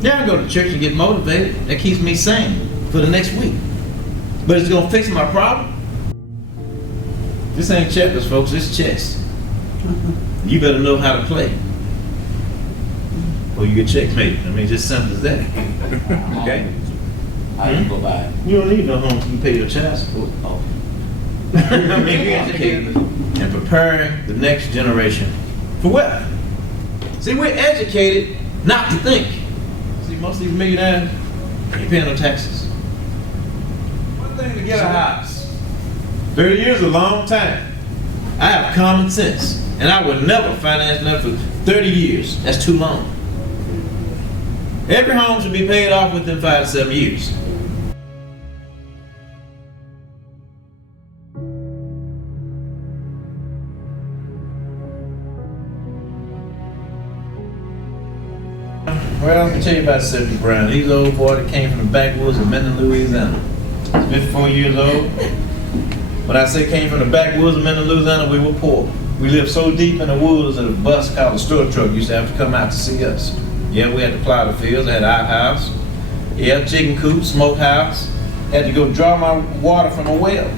Yeah, I go to church and get motivated. That keeps me sane for the next week. But it's gonna fix my problem? This ain't checkers, folks, it's chess. You better know how to play, or you get checkmated. I mean, just simple as that. Okay? I can go by. You don't need no home, you can pay your child support. Oh. I mean, you're educated and preparing the next generation for what? See, we're educated not to think. See, most of these millionaires ain't paying no taxes. One thing to get a house. 30 years is a long time. I have common sense, and I would never finance nothing for 30 years. That's too long. Every home should be paid off within 5 to 7 years. Well, let me tell you about Cedric Brown. He's an old boy that came from the backwoods of Minden, Louisiana. He's 54 years old. When I say came from the backwoods of Minden, Louisiana, we were poor. We lived so deep in the woods that a bus called a store truck used to have to come out to see us. Yeah, we had to plow the fields. I had our house. Yeah, chicken coop, smokehouse. Had to go draw my water from a well.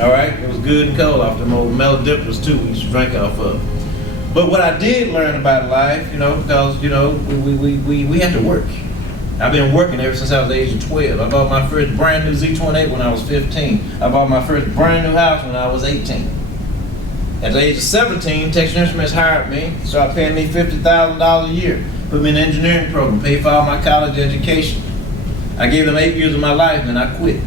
All right, it was good and cold off them old metal dippers too. We used to drink off of. But what I did learn about life, because we had to work. I've been working ever since I was the age of 12. I bought my first brand new Z28 when I was 15. I bought my first brand new house when I was 18. At the age of 17, Texas Instruments hired me, started paying me $50,000 a year, put me in an engineering program, paid for all my college education. I gave them 8 years of my life and I quit.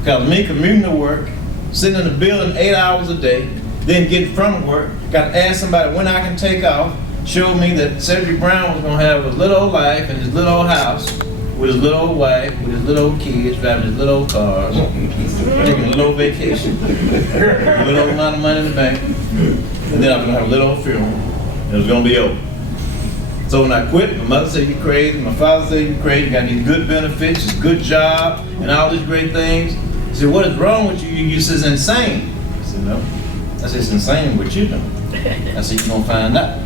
Because me commuting to work, sitting in the building 8 hours a day, then getting from work, got to ask somebody when I can take off, showed me that Cedric Brown was going to have a little old life in his little old house, with his little old wife, with his little old kids, driving his little old cars, taking a little old vacation, a little old amount of money in the bank, and then I was going to have a little old funeral, and it was going to be over. So when I quit, my mother said, "You crazy," my father said, "You crazy, you got these good benefits, this good job, and all these great things." He said, "What is wrong with you? You just is insane." I said, "No." I said, "It's insane what you doing." I said, "You're going to find out."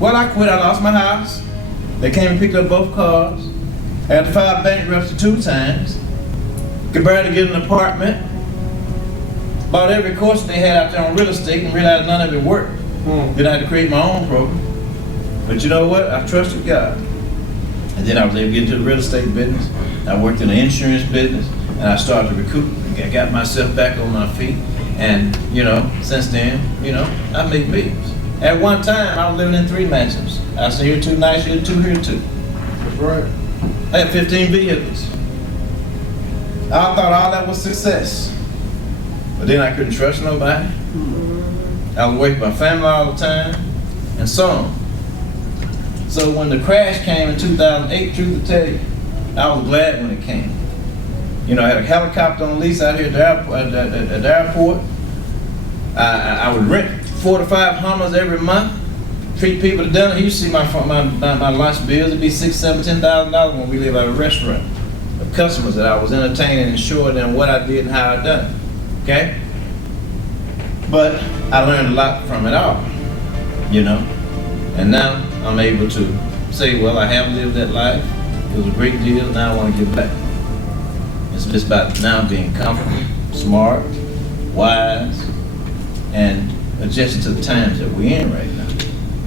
Well, I quit. I lost my house. They came and picked up both cars. I had to file bankruptcy 2 times. Could barely get an apartment. Bought every course they had out there on real estate and realized none of it worked. Then I had to create my own program. But you know what? I trusted God. And then I was able to get into the real estate business. I worked in the insurance business, and I started to recoup. I got myself back on my feet. And, since then, I made millions. At one time, I was living in 3 mansions. I was here 2 nights, here 2, here 2. That's right. I had 15 vehicles. I thought all that was success. But then I couldn't trust nobody. I was away from my family all the time, and so on. So when the crash came in 2008, truth to tell you, I was glad when it came. I had a helicopter on lease out here at the airport. I would rent 4 to 5 Hummers every month. Treat people to dinner. He used to see my lunch bills. It'd be $6,000, $7,000, $10,000 when we lived at a restaurant. The customers that I was entertaining and showing them what I did and how I done it. Okay? But I learned a lot from it all. And now I'm able to say, well, I have lived that life. It was a great deal. Now I want to give back. It's just about now being comfortable, smart, wise, and adjusting to the times that we're in right now,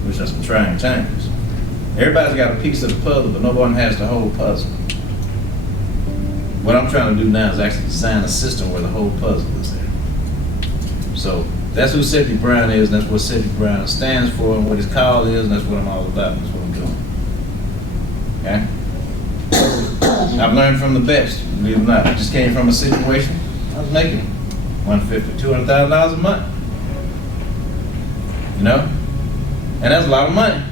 which are some trying times. Everybody's got a piece of the puzzle, but no one has the whole puzzle. What I'm trying to do now is actually design a system where the whole puzzle is there. So that's who Cedric Brown is, and that's what Cedric Brown stands for, and what his call is, and that's what I'm all about, and that's what I'm doing. Okay? I've learned from the best, believe it or not. I just came from a situation, I was making $150,000, $200,000 a month. And that's a lot of money.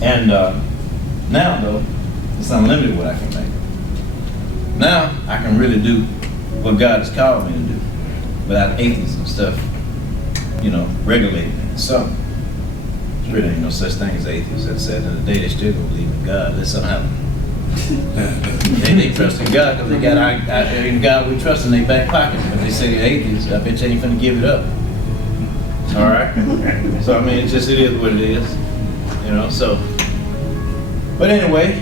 And now, though, it's unlimited what I can make. Now, I can really do what God has called me to do without atheists and stuff, regulating it. So, there really ain't no such thing as atheists. That said, in the day they still gonna believe in God. Let something happen. They trust in God because they got in God we trust in their back pocket. But they say they're atheists, I bet you ain't finna give it up. All right? So, it is what it is. So But anyway,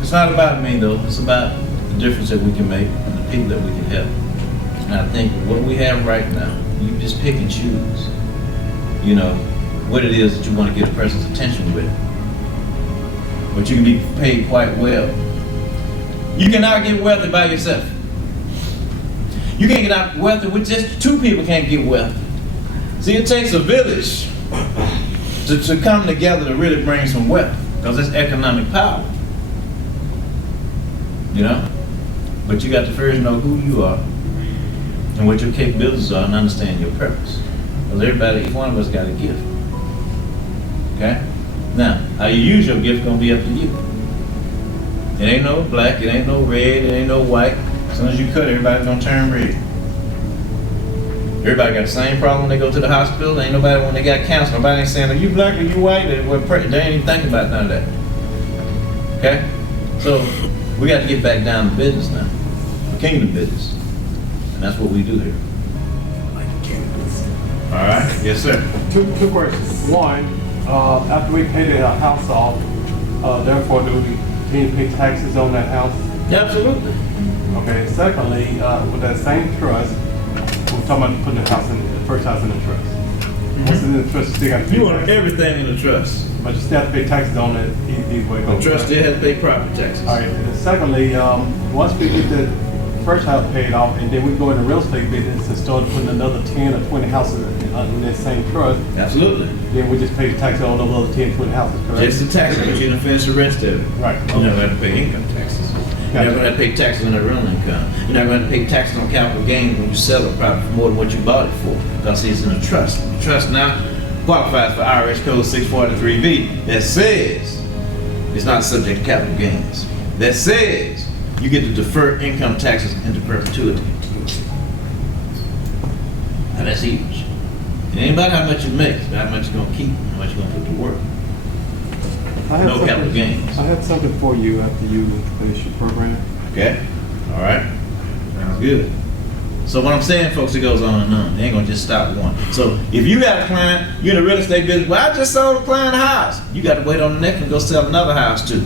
it's not about me though. It's about the difference that we can make and the people that we can help. And I think what we have right now, you just pick and choose, you know, what it is that you want to get a person's attention with. But you can be paid quite well. You cannot get wealthy by yourself. You can't get out wealthy with just two people can't get wealthy. See, it takes a village to come together to really bring some wealth, because it's economic power. You know? But you got to first know who you are and what your capabilities are and understand your purpose. Because everybody, each one of us got a gift. Okay? Now, how you use your gift gonna be up to you. It ain't no black, it ain't no red, it ain't no white. As soon as you cut, everybody's gonna turn red. Everybody got the same problem when they go to the hospital. Ain't nobody, when they got cancer, nobody ain't saying, are you black or you white? They ain't even thinking about none of that. Okay? So, we got to get back down to business now. Kingdom business. And that's what we do here. All right? Yes, sir. Two questions. One, after we pay the house off, therefore, do we continue to pay taxes on that house? Absolutely. Okay. Secondly, with that same trust, we're talking about putting the first house in the trust. Once it's in the trust, you still got to pay You want taxes. everything in the trust. But you still have to pay taxes on it either way. The trust still has to pay property taxes. All right. And then secondly, once we get the first house paid off, and then we go into real estate business and start putting another 10 or 20 houses in that same trust, Absolutely. then we just pay the tax on those other 10, 20 houses, correct? Just the taxes, but you done finish the rest of it. Right. You're not going to have to pay income taxes. You're not going to have to pay taxes on that rental income. You're not going to have to pay taxes on capital gains when you sell a property for more than what you bought it for. Because it's in a trust. The trust now qualifies for IRS code 643B that says it's not subject to capital gains. That says you get to defer income taxes into perpetuity. Now that's huge. It ain't about how much you make, it's about how much you're going to keep, how much you're going to put to work. I have No something- capital gains. I have something for you after you finish your program. Okay? All right? Sounds good. So what I'm saying, folks, it goes on and on. They ain't gonna just stop one. So if you got a client, you're in the real estate business, well, I just sold a client a house. You got to wait on the next one and go sell another house too.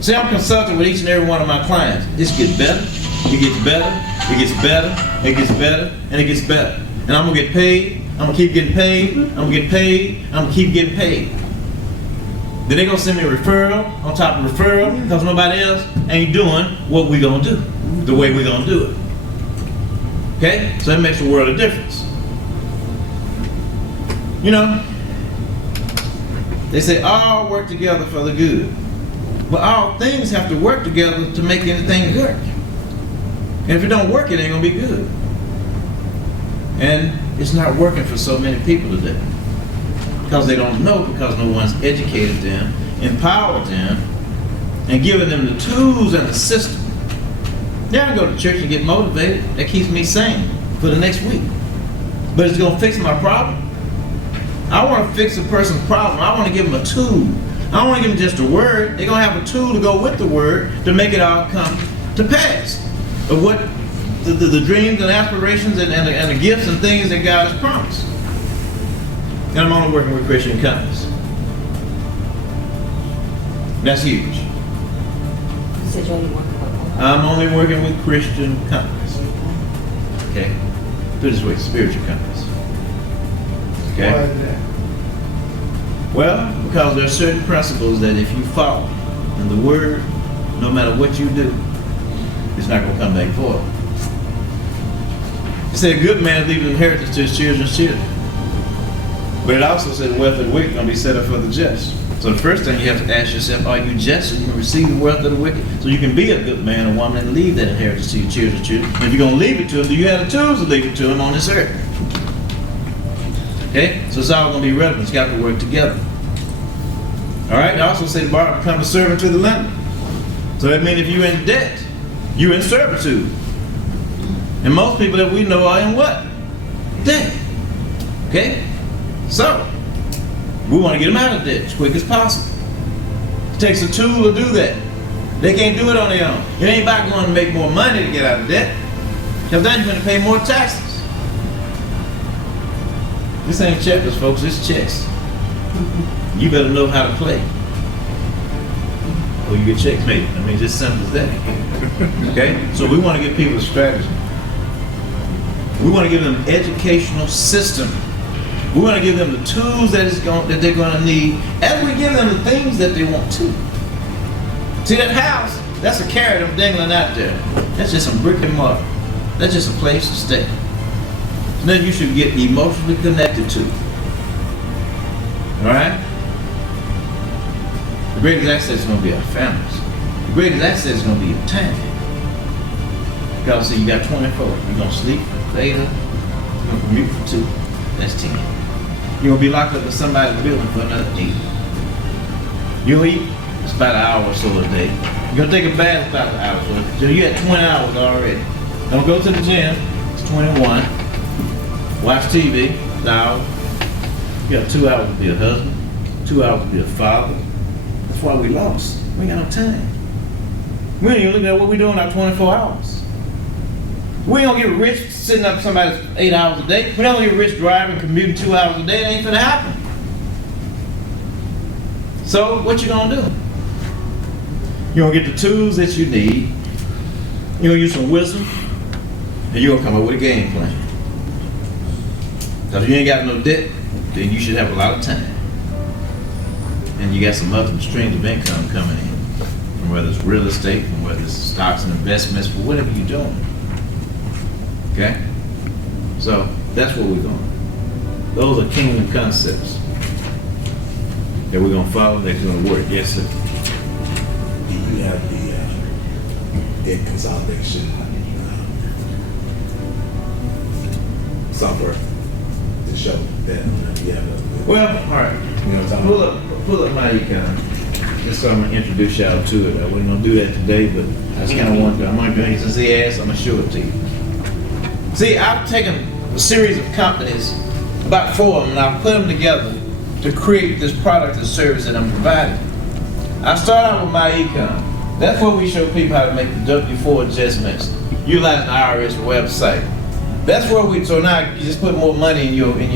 See, I'm consulting with each and every one of my clients. This gets better, it gets better, it gets better, it gets better, and it gets better. And I'm gonna get paid, I'm gonna keep getting paid, I'm gonna get paid, I'm gonna keep getting paid. Then they gonna send me a referral on top of referral because nobody else ain't doing what we gonna do, the way we gonna do it. Okay? So that makes a world of difference. You know, they say all work together for the good. But all things have to work together to make anything work. And if it don't work, it ain't gonna be good. And it's not working for so many people today. Because they don't know, because no one's educated them, empowered them, and given them the tools and the system. Yeah, I go to church and get motivated. That keeps me sane for the next week. But it's gonna fix my problem. I wanna fix a person's problem. I wanna give them a tool. I don't wanna give them just a word. They're gonna have a tool to go with the word to make it all come to pass. Of what the dreams and aspirations and the gifts and things that God has promised. And I'm only working with Christian companies. That's huge. You said you're only working with one. I'm only working with Christian companies. Okay? Put it this way, spiritual companies. Okay? Why is that? Well, because there are certain principles that if you follow in the Word, no matter what you do, it's not going to come back void. It said a good man leaves an inheritance to his children's children. But it also said the wealth of the wicked is going to be set up for the just. So the first thing you have to ask yourself, are you just so you can receive the wealth of the wicked? So you can be a good man or woman and leave that inheritance to your children's children. And if you're going to leave it to them, do you have the tools to leave it to them on this earth? Okay? So it's all going to be relevant. It's got to work together. All right? It also said borrow become a servant to the lender. So that means if you're in debt, you're in servitude. And most people that we know are in what? Debt. Okay? So, we want to get them out of debt as quick as possible. It takes a tool to do that. They can't do it on their own. It ain't about going to make more money to get out of debt. Because then you're going to pay more taxes. This ain't checkers, folks. It's chess. You better know how to play. or you get checkmate. I mean, just simple as that. Okay? So we want to give people a strategy. We want to give them an educational system. We want to give them the tools that they're going to need, and we give them the things that they want to. See, that house, that's a carrot I'm dangling out there. That's just some brick and mortar. That's just a place to stay. So then you should get emotionally connected to. All right? The greatest asset is going to be our families. The greatest asset is going to be your time. Because see, you got 24. You're going to sleep for 8 hours. You're going to commute for 2. That's 10. You're going to be locked up in somebody's building for another 8. You'll eat, it's about an hour or so a day. You're going to take a bath about an hour or so. So you had 20 hours already. Don't go to the gym. It's 21. Watch TV. An hour. You got 2 hours to be a husband. 2 hours to be a father. That's why we lost. We ain't got no time. We ain't even looking at what we do in our 24 hours. We ain't gonna get rich sitting up somebody's 8 hours a day. We don't get rich driving, commuting 2 hours a day. It ain't gonna happen. So what you gonna do? You're gonna get the tools that you need. You're gonna use some wisdom, and you're gonna come up with a game plan. Because if you ain't got no debt, then you should have a lot of time. And you got some other streams of income coming in. From whether it's real estate, from whether it's stocks and investments, for whatever you're doing. Okay? So that's where we're going. Those are kingdom concepts that we're going to follow, that's going to work. Yes, sir. Do you have the debt consolidation software to show that you have a... Well, all right. You know what I'm talking about? Pull up my econ. Just so I'm going to introduce y'all to it. I wasn't going to do that today, but I just kind of wanted to. I'm going to, since he asked, I'm going to show it to you. See, I've taken a series of companies, about 4 of them, and I've put them together to create this product and service that I'm providing. I start out with my econ. That's where we show people how to make the W-4 adjustments, utilize an IRS website. That's where so now you just put more money in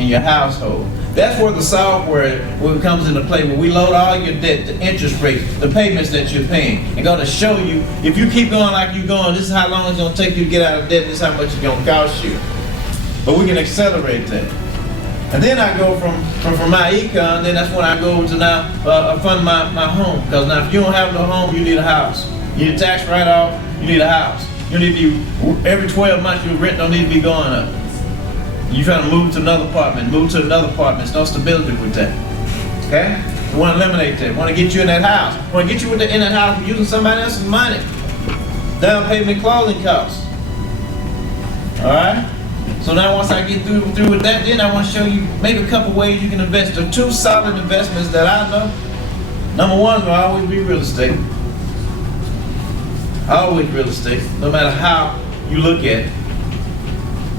your household. That's where the software comes into play, where we load all your debt, the interest rates, the payments that you're paying, and going to show you, if you keep going like you're going, this is how long it's going to take you to get out of debt, this is how much it's going to cost you. But we can accelerate that. And then I go from my econ, then that's when I go to now fund my home. Because now if you don't have no home, you need a house. You need a tax write-off, you need a house. You need to be, every 12 months your rent don't need to be going up. You trying to move to another apartment, there's no stability with that. Okay? We want to eliminate that. We want to get you in that house. We want to get you in that house using somebody else's money. Down payment, closing costs. Alright? So now once I get through with that, then I want to show you maybe a couple ways you can invest. There are 2 solid investments that I know. Number 1 will always be real estate. Always real estate, no matter how you look at it.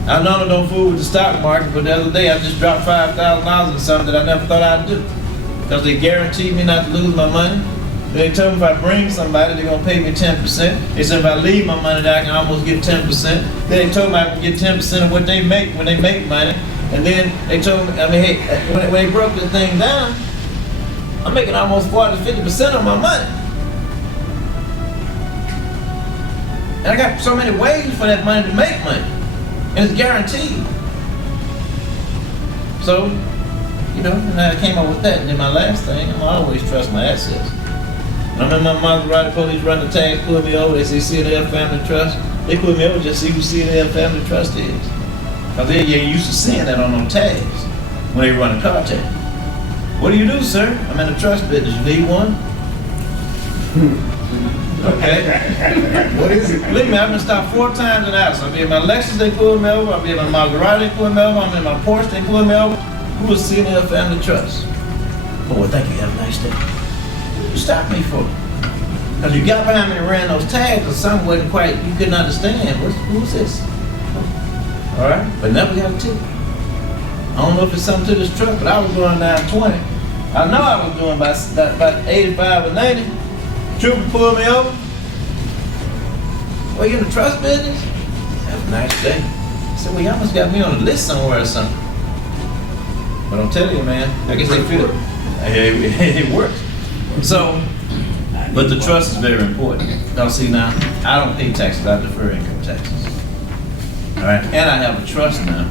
I normally don't fool with the stock market, but the other day I just dropped $5,000 in something that I never thought I'd do. Because they guaranteed me not to lose my money. They told me if I bring somebody, they're going to pay me 10%. They said if I leave my money there, I can almost get 10%. Then they told me I can get 10% of what they make when they make money. And then they told me, hey, when they broke the thing down, I'm making almost 40 to 50% of my money. And I got so many ways for that money to make money. And it's guaranteed. So, and I came up with that. And then my last thing, I always trust my assets. When I'm in my Maserati, police run the tags, pull me over, they say CNL Family Trust. They put me over just to see who CNL Family Trust is. Because they're used to seeing that on them tags when they run a car tag. What do you do, sir? I'm in the trust business. You need one? Okay. What is it? Believe me, I've been stopped 4 times in the house. I'll be in my Lexus, they pulled me over. I'll be in my Maserati, they pulled me over. I'm in my Porsche, they pulled me over. Who is CNL Family Trust? Oh, well, thank you. Have a nice day. What did you stop me for? Because you got behind me and ran those tags, or something wasn't quite, you couldn't understand. Who's this? All right, but never got a ticket. I don't know if it's something to this truck, but I was going down 20. I know I was doing about 85 or 90. Trooper pulled me over. Well, you in the trust business? Have a nice day. I said, well, y'all must got me on a list somewhere or something. But I'm telling you, man, I guess they feel it. It works. So, But the trust is very important. Now see now, I don't pay taxes, I defer income taxes. All right, and I have a trust now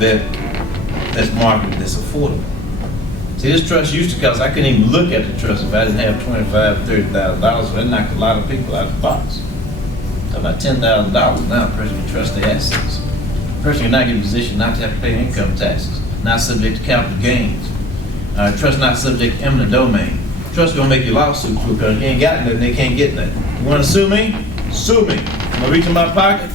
that's marketed, that's affordable. See, this trust used to cost, I couldn't even look at the trust if I didn't have $25,000, $30,000, so that knocked a lot of people out of the box. About $10,000 now, a person can trust their assets. A person can not get in a position not to have to pay income taxes, not subject to capital gains. Trust not subject to eminent domain. Trust gonna make you lawsuit because you ain't got nothing, they can't get nothing. You wanna sue me? Sue me. I'm gonna reach in my pocket,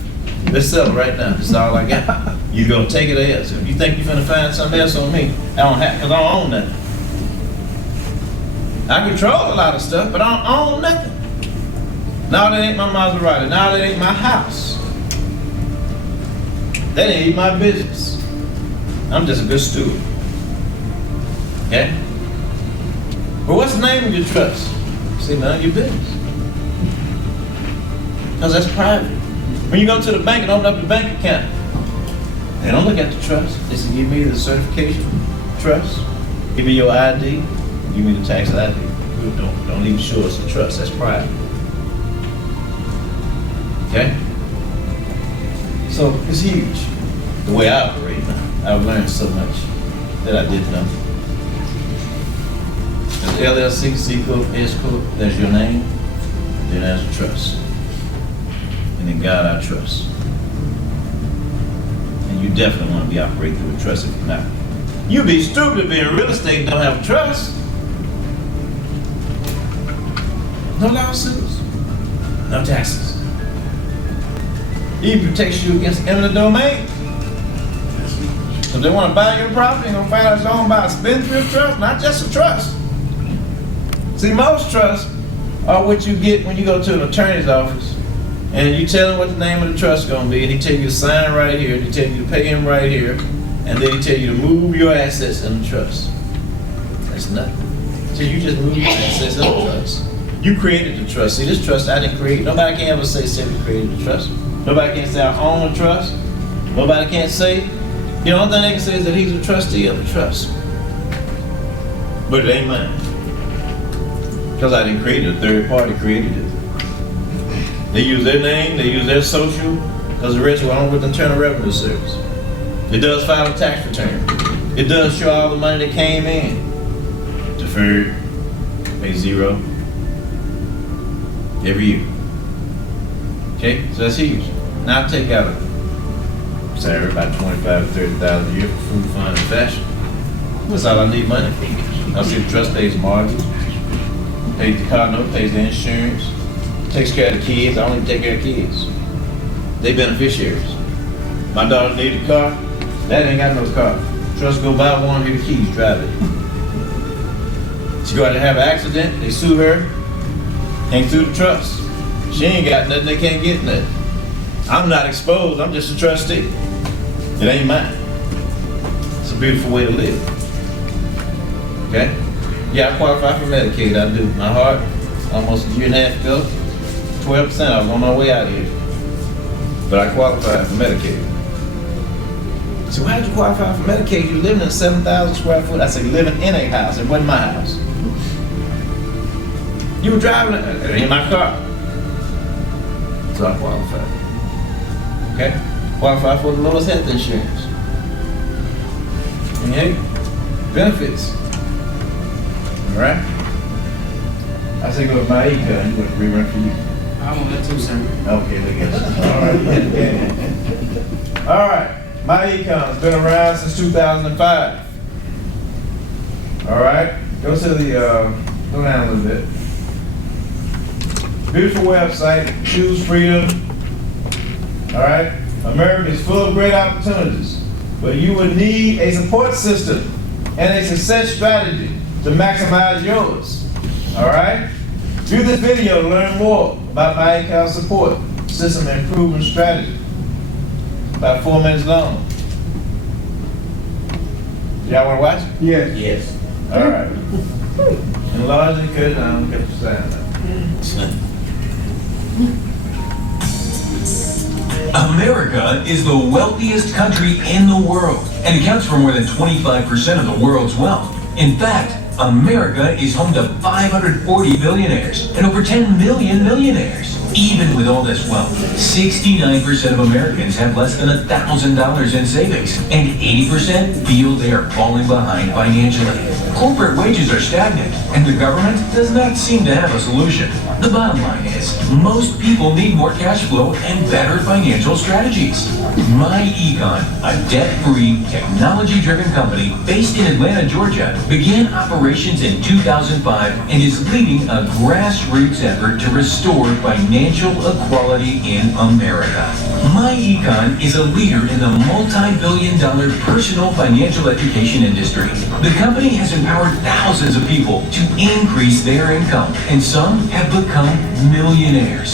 let's settle right now, this is all I got. You gonna take it else. If you think you're gonna find something else on me, I don't have, cause I don't own nothing. I control a lot of stuff, but I don't own nothing. No, that ain't my Maserati, no, that ain't my house. That ain't even my business. I'm just a good steward. Okay? But what's the name of your trust? See, none of your business. Because that's private. When you go to the bank and open up your bank account, they don't look at the trust. They say, give me the certification, trust, give me your ID, give me the tax ID. Don't even show us the trust, that's private. Okay? So it's huge, the way I operate now. I've learned so much that I didn't know. There's LLC, C Corp, S Corp, there's your name, then there's a trust. And in God I trust. And you definitely want to be operating through a trust if you're not. You'd be stupid to be in real estate and don't have a trust. No lawsuits, no taxes. Even protects you against eminent domain. So if they want to buy your property, they're going to find out it's owned by a spendthrift trust, not just a trust. See, most trusts are what you get when you go to an attorney's office and you tell him what the name of the trust is going to be, and he tell you to sign right here, he tell you to pay him right here, and then he tell you to move your assets in the trust. That's nothing. So you just move your assets in the trust. You created the trust. See, this trust I didn't create. Nobody can ever say Cedric created the trust. Nobody can say I own the trust. Nobody can't say. The only thing they can say is that he's a trustee of the trust. But it ain't mine. Because I didn't create it, a third party created it. They use their name, they use their social, because the rest were on with the Internal Revenue Service. It does file a tax return. It does show all the money that came in. Deferred, pay zero every year. Okay, so that's huge. Now I take out a salary about $25,000 to $30,000 a year for food, fun, and fashion. That's all I need money for. I see the trust pays mortgage, pays the car note, pays the insurance, takes care of the kids. I don't even take care of kids. They beneficiaries. My daughter needed a car. Dad ain't got no car. Trust go buy one, here the keys, drive it. She go out and have an accident, they sue her, hang through the trust. She ain't got nothing, they can't get nothing. I'm not exposed, I'm just a trustee. It ain't mine. It's a beautiful way to live. Okay? Yeah, I qualify for Medicaid, I do. My heart, almost a year and a half ago, 12%, I was on my way out of here. But I qualified for Medicaid. So why did you qualify for Medicaid? You living in a 7,000 square foot. I said, living in a house, it wasn't my house. You were driving it ain't my car. So I qualified. Okay? Qualify for the lowest health insurance. And hey, benefits. All right? I say go to my econ, you want to rerun for you. I want that too, sir. Okay, look at that. All right. My econ's been around since 2005. All right. Go to the, go down a little bit. Beautiful website, choose freedom. All right. America is full of great opportunities, but you will need a support system and a success strategy to maximize yours. All right. View this video to learn more about my account support system improvement strategy. About 4 minutes long. Y'all want to watch it? Yes. Yes. All right. Enlarge and cut it down. Get the sound out. America is the wealthiest country in the world and accounts for more than 25% of the world's wealth. In fact, America is home to 540 billionaires and over 10 million millionaires. Even with all this wealth, 69% of Americans have less than $1,000 in savings, and 80% feel they are falling behind financially. Corporate wages are stagnant, and the government does not seem to have a solution. The bottom line is, most people need more cash flow and better financial strategies. MyEcon, a debt-free, technology-driven company based in Atlanta, Georgia, began operations in 2005 and is leading a grassroots effort to restore financial equality in America. MyEcon is a leader in the multi-billion-dollar personal financial education industry. The company has empowered thousands of people to increase their income, and some have become millionaires.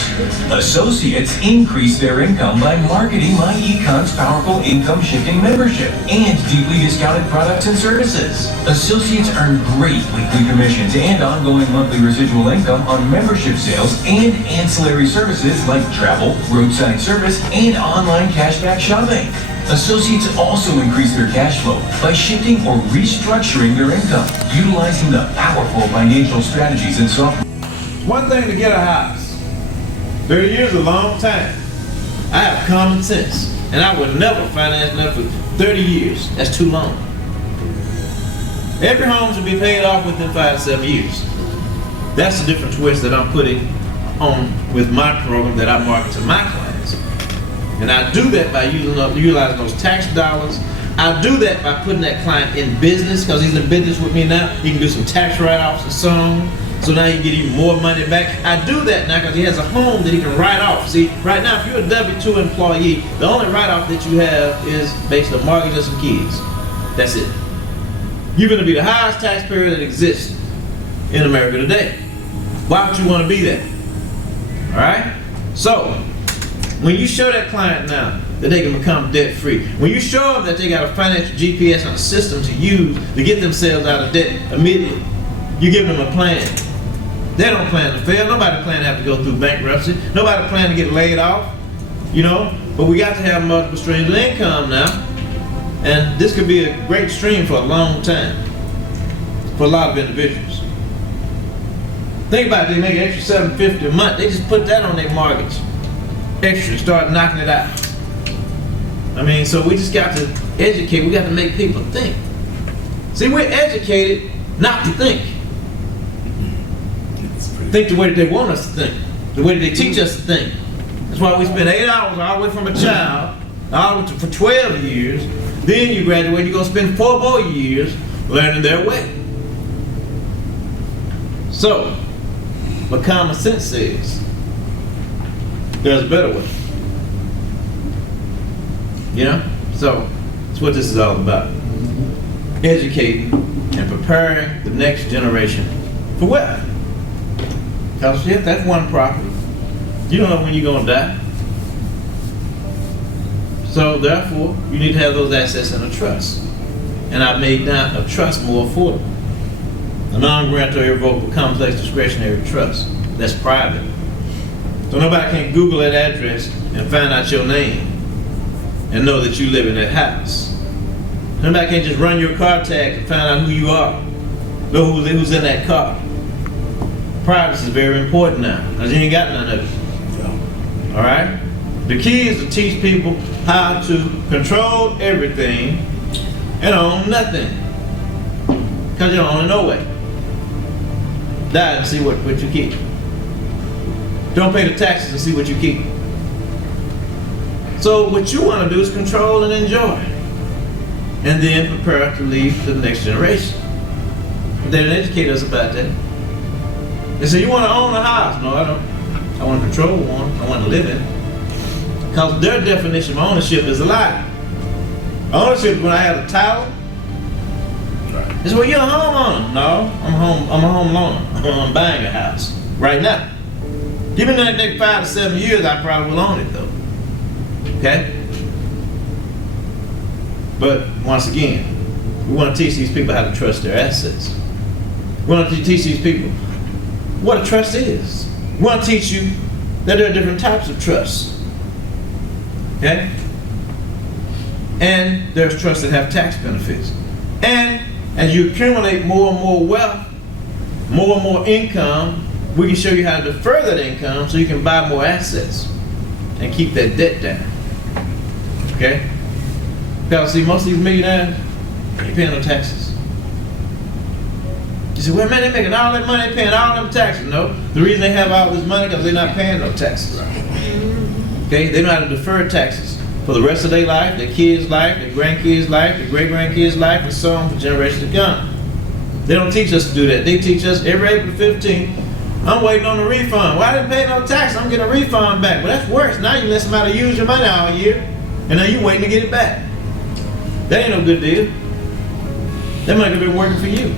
Associates increase their income by marketing MyEcon's powerful income shifting membership and deeply discounted products and services. Associates earn great weekly commissions and ongoing monthly residual income on membership sales and ancillary services like travel, roadside service, and online cashback shopping. Associates also increase their cash flow by shifting or restructuring their income, utilizing the powerful financial strategies and software. One thing to get a house. 30 years is a long time. I have common sense, and I would never finance nothing for 30 years. That's too long. Every home should be paid off within 5 to 7 years. That's the different twist that I'm putting on with my program that I market to my clients. And I do that by utilizing those tax dollars. I do that by putting that client in business, because he's in business with me now. He can do some tax write-offs and so on. So now you can get even more money back. I do that now because he has a home that he can write off. See, right now, if you're a W-2 employee, the only write-off that you have is based on mortgage and some kids. That's it. You're going to be the highest taxpayer that exists in America today. Why would you want to be that? All right? So, when you show that client now that they can become debt-free, when you show them that they got a financial GPS and a system to use to get themselves out of debt immediately, you give them a plan. They don't plan to fail. Nobody plan to have to go through bankruptcy. Nobody plan to get laid off, you know? But we got to have multiple streams of income now. And this could be a great stream for a long time for a lot of individuals. Think about it, they make extra $750 a month. They just put that on their mortgage. Extra, start knocking it out. I mean, so we just got to educate. We got to make people think. See, we're educated not to think. Think the way that they want us to think. The way that they teach us to think. That's why we spend 8 hours all the way from a child, all the way for 12 years. Then you graduate, you're going to spend 4 more years learning their way. So, what common sense says, there's a better way. You know? So, that's what this is all about. Educating and preparing the next generation for what? Because if that's one property, you don't know when you're going to die. So therefore, you need to have those assets in a trust. And I've made now a trust more affordable. A non-grantor irrevocable complex discretionary trust that's private. So nobody can Google that address and find out your name and know that you live in that house. Nobody can just run your car tag and find out who you are, know who's in that car. Privacy is very important now, because you ain't got none of it. All right? The key is to teach people how to control everything and own nothing. Because you don't own no way. Die and see what you keep. Don't pay the taxes and see what you keep. So what you want to do is control and enjoy. And then prepare to leave to the next generation. But they didn't educate us about that. They say, you want to own a house? No, I don't. I want to control one. I want to live in it. Because their definition of ownership is a lie. Ownership is when I have a title. They say, well, you're a homeowner. No, I'm a home loaner. I'm buying a house right now. Give me the next 5 to 7 years, I probably will own it though. Okay? But once again, we want to teach these people how to trust their assets. We want to teach these people what a trust is. We want to teach you that there are different types of trusts. Okay? And there's trusts that have tax benefits. And as you accumulate more and more wealth, more and more income, we can show you how to defer that income so you can buy more assets and keep that debt down. Okay? Because see, most of these millionaires ain't paying no taxes. You say, well, man, they're making all that money, paying all them taxes. No, the reason they have all this money because they're not paying no taxes. Okay? They know how to defer taxes for the rest of their life, their kids' life, their grandkids' life, their great-grandkids' life, and so on for generations to come. They don't teach us to do that. They teach us every April 15th, I'm waiting on a refund. Well, I didn't pay no tax, I'm getting a refund back. Well, that's worse. Now you let somebody use your money all year, and now you're waiting to get it back. That ain't no good deal. That money could have been working for you.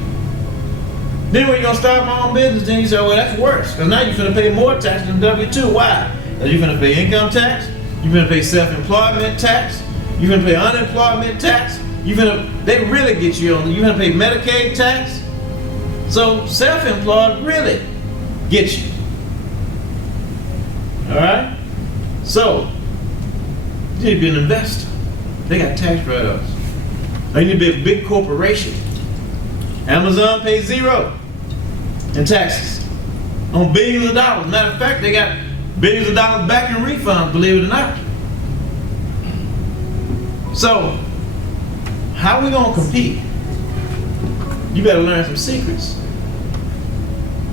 Then when you're going to start my own business, then you say, well, that's worse. Because now you're going to pay more tax than W-2. Why? Because you're going to pay income tax, you're going to pay self-employment tax, you're going to pay unemployment tax, they really get you on, you're going to pay Medicaid tax. So self-employed really gets you. All right? So, you need to be an investor. They got tax write-offs. Or you need to be a big corporation. Amazon pays zero in taxes on billions of dollars. Matter of fact, they got billions of dollars back in refunds, believe it or not. So, how are we going to compete? You better learn some secrets.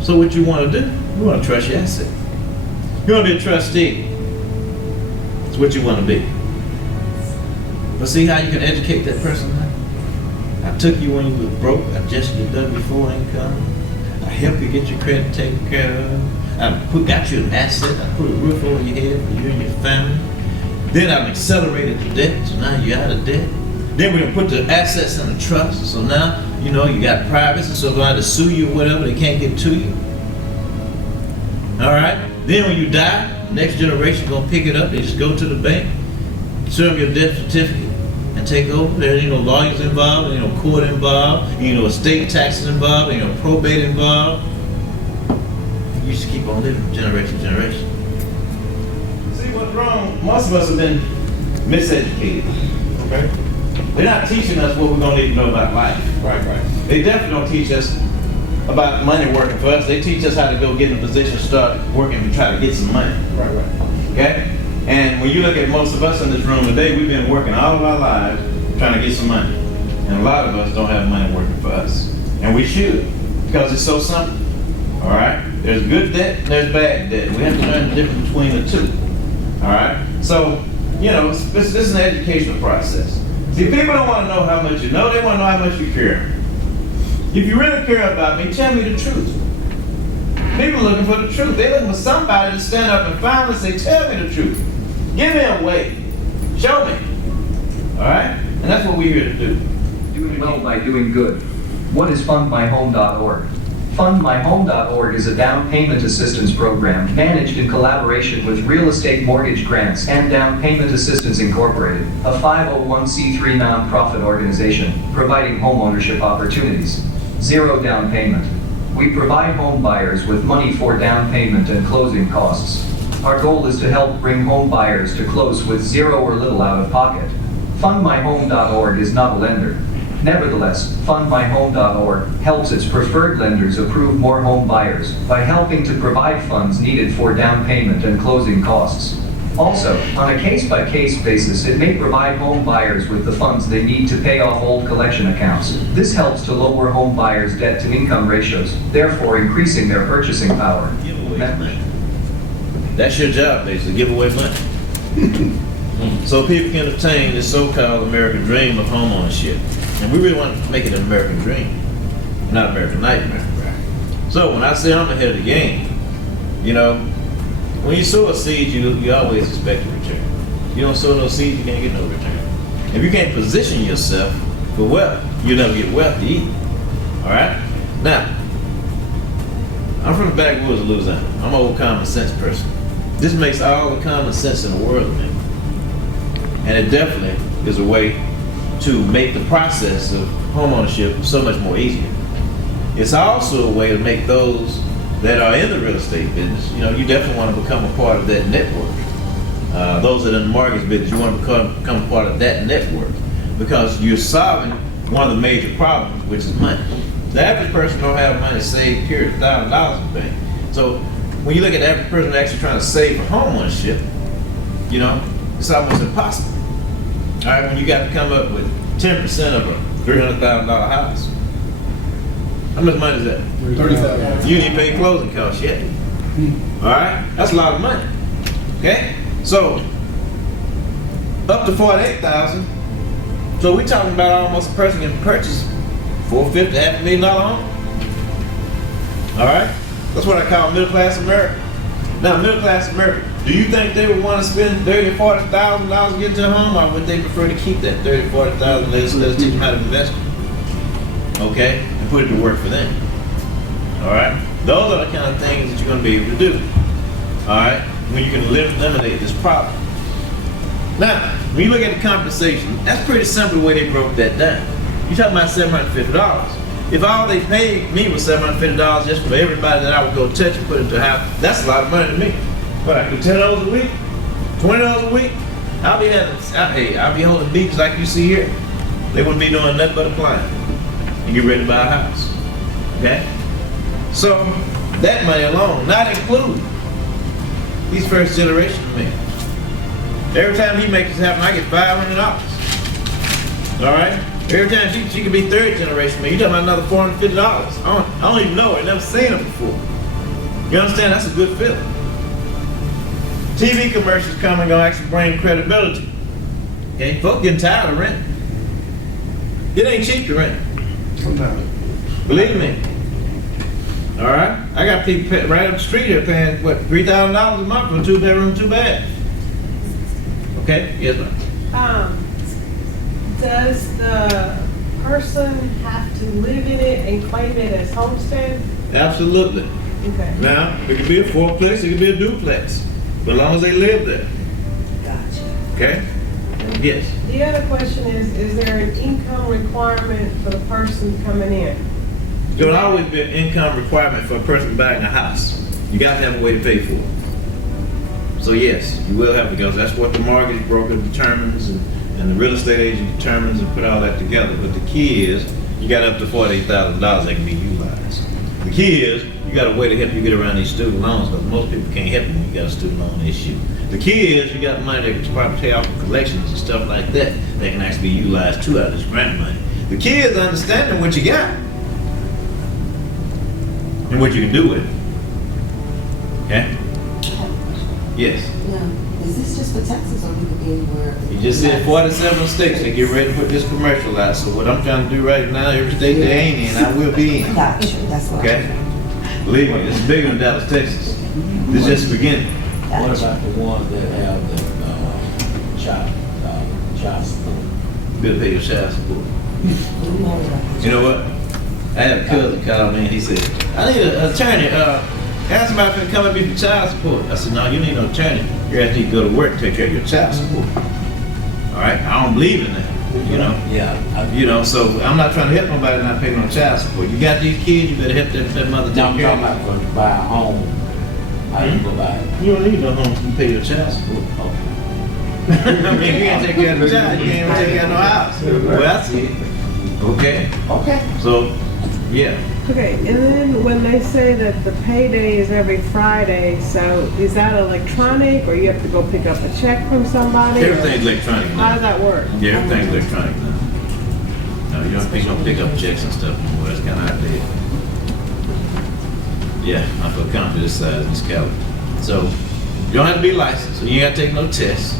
So what you want to do, you want to trust your asset. You want to be a trustee. That's what you want to be. But see how you can educate that person now? I took you when you was broke. I adjusted your W-4 income. I helped you get your credit taken care of. I got you an asset. I put a roof over your head for you and your family. Then I've accelerated the debt, so now you're out of debt. Then we're going to put the assets in the trust, so now, you know, you got privacy, so if they have to sue you or whatever, they can't get to you. All right? Then when you die, next generation going to pick it up. They just go to the bank, show them your death certificate, and take over. There's, lawyers involved, court involved, estate taxes involved, probate involved. You just keep on living generation to generation. See what's wrong? Most of us have been miseducated. Okay? They're not teaching us what we're going to need to know about life. Right. They definitely don't teach us about money working for us. They teach us how to go get in a position to start working and try to get some money. Right. Okay? And when you look at most of us in this room today, we've been working all of our lives trying to get some money. And a lot of us don't have money working for us. And we should, because it's so simple. All right? There's good debt and there's bad debt. We have to learn the difference between the two. All right? So, this is an educational process. See, people don't want to know how much you know, they want to know how much you care. If you really care about me, tell me the truth. People are looking for the truth. They're looking for somebody to stand up and finally say, tell me the truth. Give me a way. Show me. All right? And that's what we're here to do. Doing well by doing good. What is fundmyhome.org? Fundmyhome.org is a down payment assistance program managed in collaboration with Real Estate Mortgage Grants and Down Payment Assistance Incorporated, a 501c3 nonprofit organization providing homeownership opportunities. Zero down payment. We provide home buyers with money for down payment and closing costs. Our goal is to help bring home buyers to close with zero or little out of pocket. Fundmyhome.org is not a lender. Nevertheless, fundmyhome.org helps its preferred lenders approve more home buyers by helping to provide funds needed for down payment and closing costs. Also, on a case-by-case basis, it may provide home buyers with the funds they need to pay off old collection accounts. This helps to lower home buyers' debt-to-income ratios, therefore increasing their purchasing power. Give away money. That's your job, basically, give away money. So people can obtain this so-called American dream of homeownership. And we really want to make it an American dream, not American nightmare. So when I say I'm ahead of the game, when you sow a seed, you always expect a return. You don't sow no seed, you can't get no return. If you can't position yourself for wealth, you'll never get wealth to eat. All right? Now, I'm from the backwoods of Louisiana. I'm an old common sense person. This makes all the common sense in the world to me. And it definitely is a way to make the process of homeownership so much more easier. It's also a way to make those that are in the real estate business, you definitely want to become a part of that network. Those that are in the mortgage business, you want to become a part of that network because you're solving one of the major problems, which is money. The average person don't have money to save, period, $1,000 in the bank. So when you look at the average person actually trying to save for homeownership, you know, it's almost impossible. All right, when you got to come up with 10% of a $300,000 house. How much money is that? 30,000. You didn't pay closing costs yet. All right, that's a lot of money. Okay, so up to 48,000. So we're talking about almost a person can purchase $450, $500,000 home. All right, that's what I call middle class America. Now, middle class America, do you think they would want to spend $30,000, $40,000 to get into a home, or would they prefer to keep that $30,000, $40,000? Let's teach them how to invest it. Okay, and put it to work for them. All right, those are the kind of things that you're going to be able to do. All right, when you can eliminate this problem. Now, when you look at the compensation, that's pretty simple the way they broke that down. You're talking about $750. If all they paid me was $750 just for everybody that I would go touch and put into a house, that's a lot of money to me. But I could $10 a week, $20 a week. I'll be holding beaches like you see here. They wouldn't be doing nothing but applying and get ready to buy a house. Okay? So that money alone, not including these first generation men. Every time he makes this happen, I get $500. All right? Every time she could be third generation man, you're talking about another $450. I don't even know her, I've never seen her before. You understand? That's a good feeling. TV commercials coming gonna actually bring credibility. Okay? Folks getting tired of renting. It ain't cheap to rent. Sometimes. Believe me. All right? I got people right up the street here paying, what, $3,000 a month for a 2-bedroom, 2-bath. Okay? Yes, ma'am. Does the person have to live in it and claim it as homestead? Absolutely. Okay. Now, it could be a fourplex, it could be a duplex, but as long as they live there. Gotcha. Okay? Yes. The other question is there an income requirement for the person coming in? There will always be an income requirement for a person buying a house. You got to have a way to pay for it. So yes, you will have to go. That's what the mortgage broker determines and the real estate agent determines and put all that together. But the key is you got up to $48,000 that can be utilized. The key is you got a way to help you get around these student loans, because most people can't help you when you got a student loan issue. The key is you got money that can probably pay off for collections and stuff like that that can actually be utilized too out of this grant money. The key is understanding what you got and what you can do with it. Okay? Yes. Now, is this just for Texas or we could be anywhere? You just said 47 states. They get ready to put this commercial out. So what I'm trying to do right now, every state they ain't in, I will be in. Gotcha, that's what Okay? Believe me, it's bigger than Dallas, Texas. This is just the beginning. What about the ones that have the child support? You better pay your child support. You know what? I had a cousin call me and he said, I need an attorney. Ask somebody to come and be for child support. I said, no, you need no attorney. You have to go to work and take care of your child support. All right? I don't believe in that, you know? Yeah. You know, so I'm not trying to help nobody not pay no child support. You got these kids, you better help that mother Now take I'm care talking of about for buy a home. How you go buy it? them. You don't need no home to pay your child support. I mean, you can't take care of the child, you can't even take care of no house. Well, that's it. Okay? Okay. So, yeah. Okay, and then when they say that the payday is every Friday, so is that electronic or you have to go pick up a check from somebody? or Everything's electronic How now. does that work? Yeah, everything's electronic now. No, you don't pick up checks and stuff anymore. That's kind of outdated. Yeah, I feel confident this size and this caliber. So, you don't have to be licensed, so you ain't got to take no tests.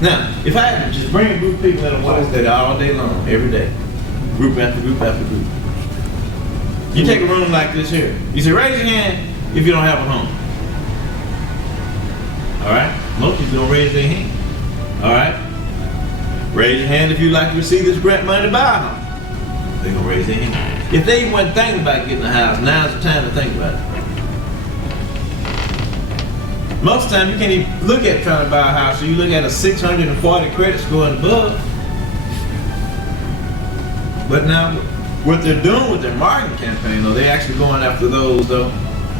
Now, if I had to just bring a group of people in and watch that all day long, every day, group after group after group. You take a room like this here. You say, raise your hand if you don't have a home. All right? Most people don't raise their hand. All right? Raise your hand if you'd like to receive this grant money to buy a home. They're going to raise their hand. If they even wasn't thinking about getting a house, now's the time to think about it. Most of the time, you can't even look at trying to buy a house, so you look at a 640 credit score and above. But now, what they're doing with their marketing campaign, though, they're actually going after those, though,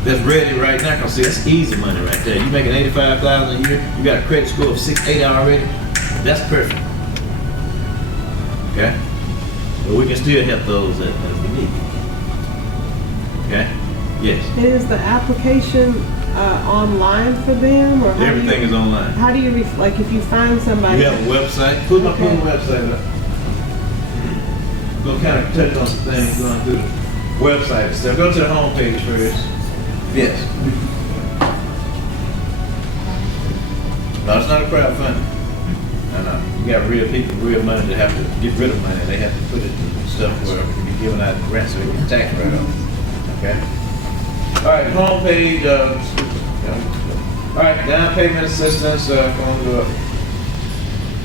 that's ready right now. Cause see, that's easy money right there. You making $85,000 a year, you got a credit score of 680 already. That's perfect. Okay. but we can still help those that we need. Okay? Yes. Is the application online for them, or how Everything is online. How do you like if you find somebody? We have a website. Put my Okay. website up. Go kind of touch on some things going through the website and stuff. Go to the homepage first. Yes. No, it's not a crowdfunding. No. You got real people, real money that have to get rid of money. They have to put it in stuff where it can be given out in rent so they get tax write-off. Okay? All right, homepage. All right, down payment assistance going to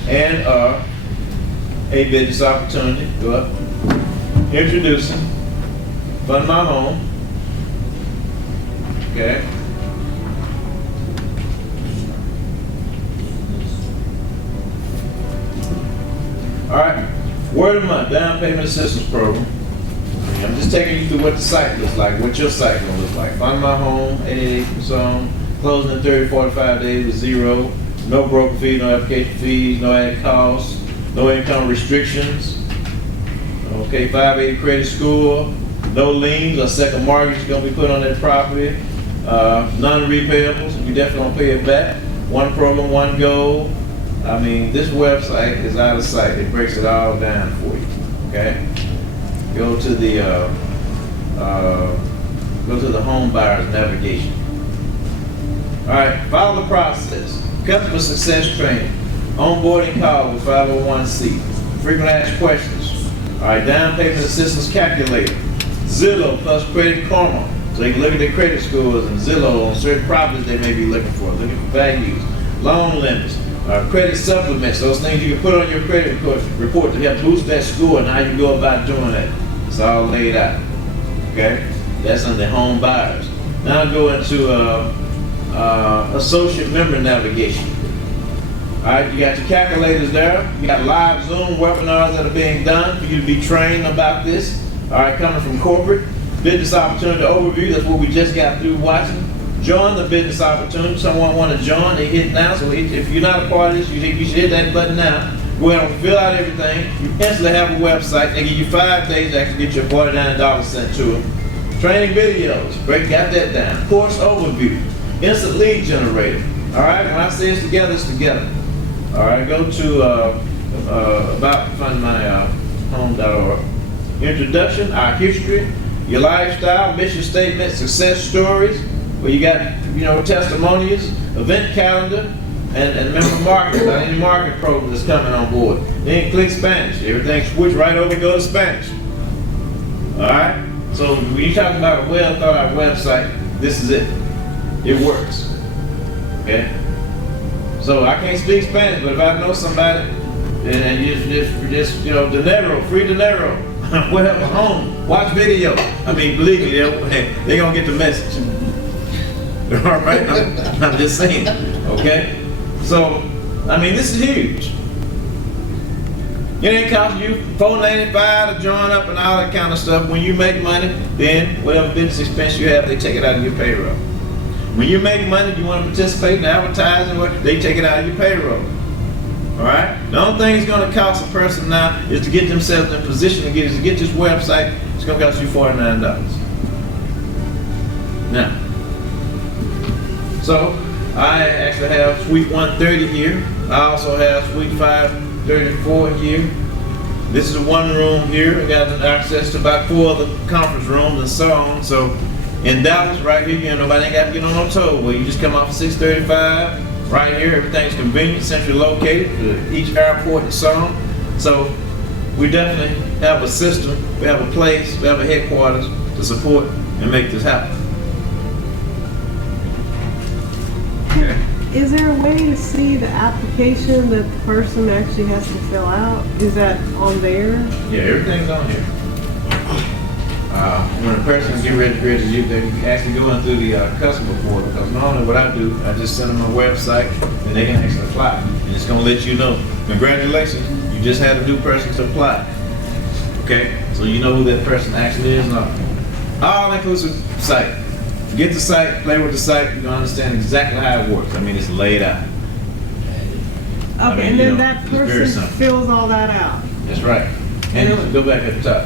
and a business opportunity. Go up. Introducing. Fund My Home. Okay. All right. Word of the month, down payment assistance program. I'm just taking you through what the site looks like, what your site gonna look like. Fund My Home, 88 and so on. Closing in 30, 45 days with zero. No broker fee, no application fees, no added costs, no income restrictions. Okay, 580 credit score, no liens or second mortgage gonna be put on that property. Non-repayables, you definitely gonna pay it back. One program, one goal. I mean, this website is out of sight. It breaks it all down for you. Okay. Go to the home buyers navigation. All right, follow the process. Customer success training, onboarding call with 501c, frequent asked questions. All right, down payment assistance calculator, Zillow plus Credit Karma, so you can look at their credit scores and Zillow on certain properties they may be looking for values, loan limits, credit supplements, those things you can put on your credit report to help boost that score and how you go about doing that. It's all laid out. Okay, that's on the home buyers. Now go into associate member navigation. All right, you got your calculators there. You got live Zoom webinars that are being done for you to be trained about this. All right, coming from corporate. Business opportunity overview, that's what we just got through watching. Join the business opportunity. Someone want to join, they hit now. So if you're not a part of this, you should hit that button now. Go ahead and fill out everything. You instantly have a website. They give you 5 days to actually get your $49 sent to them. Training videos, got that down. Course overview, instant lead generator. All right, when I say it's together, it's together. All right, go to about fundmyhome.org. Introduction, our history, your lifestyle, mission statement, success stories, where you got, testimonials, event calendar, and member marketing, any marketing program that's coming on board. Then click Spanish. Everything switch right over and go to Spanish. All right? So when you talk about a well thought out website, this is it. It works. Okay? So I can't speak Spanish, but if I know somebody, and you just dinero, free dinero, whatever, home, watch video. I mean, believe me, they're gonna get the message. All right? I'm just saying, okay? So, I mean, this is huge. It ain't costing you $4.95 to join up and all that kind of stuff. When you make money, then whatever business expense you have, they take it out of your payroll. When you make money, you want to participate in advertising, they take it out of your payroll. All right? The only thing it's going to cost a person now is to get themselves in position to get this website. It's going to cost you $49. Now, so I actually have Suite 130 here. I also have Suite 534 here. This is a one room here. I got access to about 4 other conference rooms and so on. So in Dallas, right here, nobody ain't got to get on no tollway. You just come off of 635. Right here, everything's convenient, centrally located to each airport and so on. So we definitely have a system, we have a place, we have a headquarters to support and make this happen. Okay. Is there a way to see the application that the person actually has to fill out? Is that on there? Yeah, everything's on here. When a person get ready to register, they actually going through the customer portal. Because normally what I do, I just send them a website and they can actually apply. And it's going to let you know, congratulations, you just had a new person to apply. Okay, so you know who that person actually is. All inclusive site. Get the site, play with the site, you're going to understand exactly how it works. I mean, it's laid out. Okay, and then that person fills all that out. That's right. And go back at the top.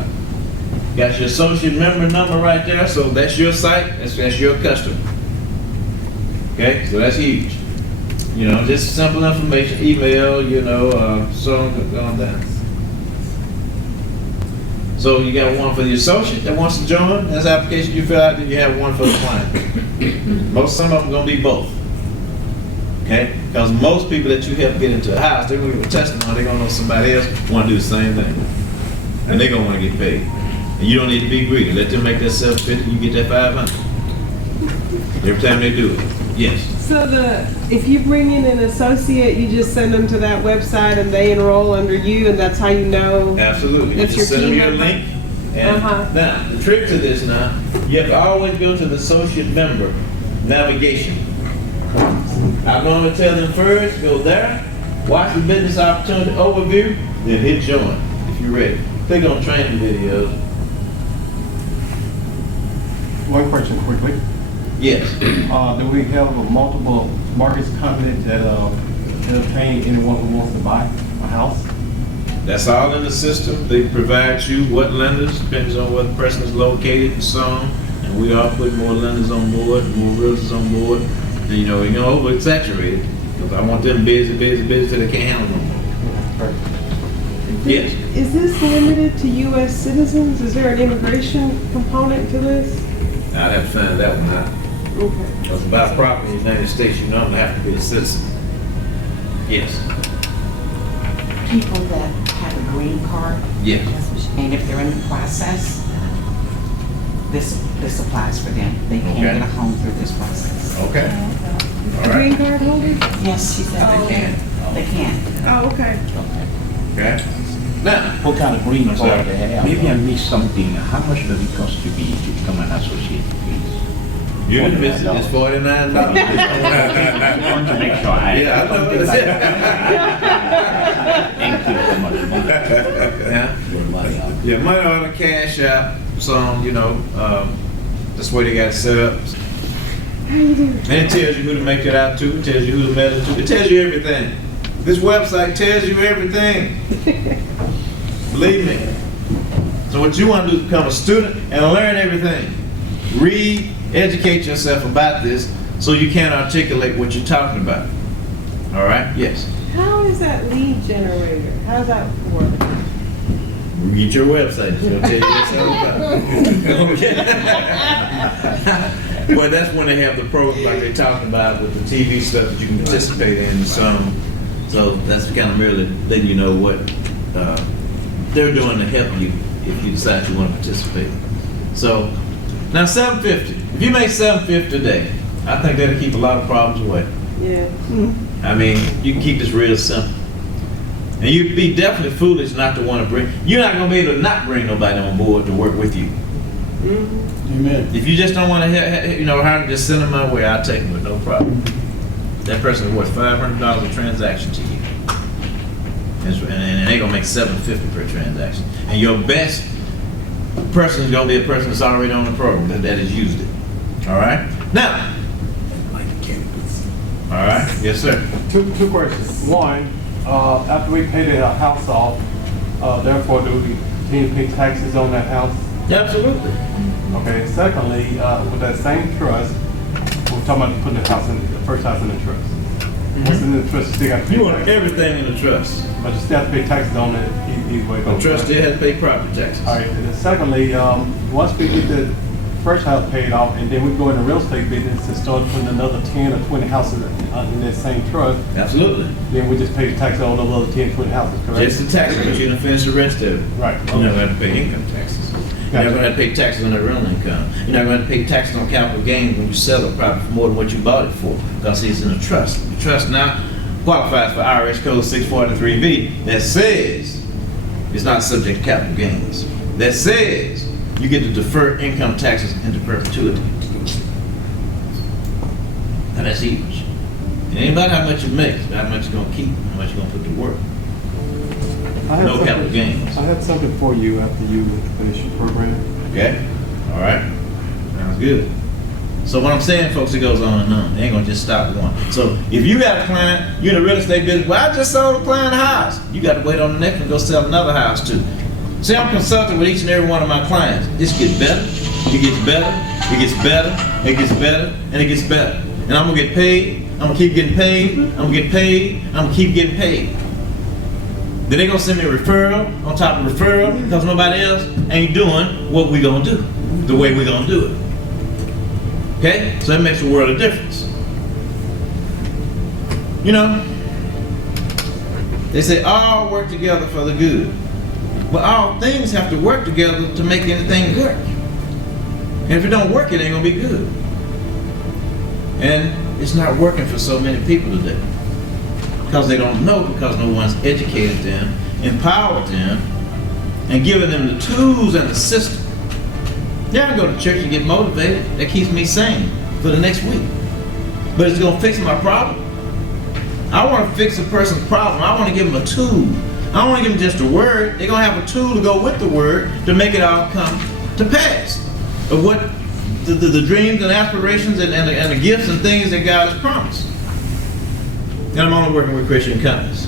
Got your associate member number right there, so that's your site, that's your customer. Okay, so that's huge. You know, just simple information, email, you know, so on down. So you got one for the associate that wants to join, that's the application you fill out, then you have one for the client. Some of them gonna be both. Okay, because most people that you help get into a house, they're gonna give a testimony, they're gonna know somebody else wanna do the same thing. And they're gonna wanna get paid. And you don't need to be greedy, let them make that $750, you get that $500. Every time they do it, yes. So if you bring in an associate, you just send them to that website and they enroll under you, and that's how you know. Absolutely. That's You your just send them team your member? link. And now, the trick to this now, you have to always go to the associate member navigation. I normally tell them first, go there, watch the business opportunity overview, then hit join if you're ready. Click on training videos. One question quickly. Yes. Do we have multiple mortgage companies that entertain anyone who wants to buy a house? That's all in the system. They provide you what lenders, depends on where the person is located and so on. And we are putting more lenders on board, more realtors on board. And you know, oversaturated. Because I want them busy till they can't handle no more. Yes. Is this limited to U.S. citizens? Is there an immigration component to this? I'd have to find that one out. Okay. Because to buy property in the United States, you normally have to be a citizen. Yes. People that have a green card, Yes. and if they're in the process, this applies for them. They can Okay. get a home through this process. Okay. All The right. green card holders? Yes, she said they can. They can. Oh, okay. Okay. Now, What kind of green Sorry. card they have? Maybe I missed something. How much does it cost to become an associate, please? you can visit this $49. I want to make sure I. Yeah, I know. That's it. Thank you so much. Yeah. Your money out. Yeah, money order, cash out, some, you know, that's where they got it set up. And it tells you who to make it out to, it tells you who to mail it to, it tells you everything. This website tells you everything. Believe me. So what you want to do is become a student and learn everything. Read, educate yourself about this so you can articulate what you're talking about. All right? Yes. How is that lead generator? How's that work? Read your website. It's going to tell you what's all about. Okay. Well, that's when they have the programs like they're talking about with the TV stuff that you can participate in. So that's kind of merely letting you know what they're doing to help you if you decide you want to participate. So now $750. If you make $750 a day, I think that'll keep a lot of problems away. Yeah. I mean, you can keep this real simple. And you'd be definitely foolish not to want to bring, you're not going to be able to not bring nobody on board to work with you. Amen. If you just don't want to, hire them, just send them my way, I'll take them with no problem. That person is worth $500 a transaction to you. And they're going to make $750 per transaction. And your best person is going to be a person that's already on the program, that has used it. All right? Now, all right? Yes, sir. Two questions. One, after we pay the house off, therefore do we continue to pay taxes on that house? Absolutely. Okay. Secondly, with that same trust, we're talking about putting the first house in the trust. What's in the trust? You still got to pay You want taxes. everything in the trust. But you still have to pay taxes on it either way. The trustee has to pay property taxes. All right. And then secondly, once we get the first house paid off, and then we go in the real estate business and start putting another 10 or 20 houses in that same trust, Absolutely. then we just pay the taxes on those other 10, 20 houses, correct? Just the taxes, but you don't finish the rest of it. Right. You're not going to pay income taxes. You're not going to have to pay taxes on the real income. You're not going to pay taxes on capital gains when you sell the property for more than what you bought it for, because it's in a trust. The trust now qualifies for IRS Code 643B that says it's not subject to capital gains. That says you get to defer income taxes into perpetuity. And that's huge. It ain't about how much you make, it's about how much you're going to keep, how much you're going to put to work. I have No something- capital gains. I have something for you after you finish your program. Okay? All right? Sounds good. So what I'm saying, folks, it goes on and on. They ain't gonna just stop at one. So if you got a client, you're in the real estate business, well, I just sold a client a house. You got to wait on the next one and go sell another house too. See, I'm consulting with each and every one of my clients. This gets better, it gets better, it gets better, it gets better, and it gets better. And I'm gonna get paid, I'm gonna keep getting paid, I'm gonna get paid, I'm gonna keep getting paid. Then they gonna send me a referral on top of referral because nobody else ain't doing what we gonna do, the way we gonna do it. Okay? So that makes a world of difference. You know, they say all work together for the good. But all things have to work together to make anything work. And if it don't work, it ain't gonna be good. And it's not working for so many people today. Because they don't know, because no one's educated them, empowered them, and given them the tools and the system. Yeah, I go to church and get motivated. That keeps me sane for the next week. But it's gonna fix my problem. I wanna fix a person's problem. I wanna give them a tool. I don't want to give them just a word. They're going to have a tool to go with the word to make it all come to pass. Of what the dreams and aspirations and the gifts and things that God has promised. And I'm only working with Christian companies.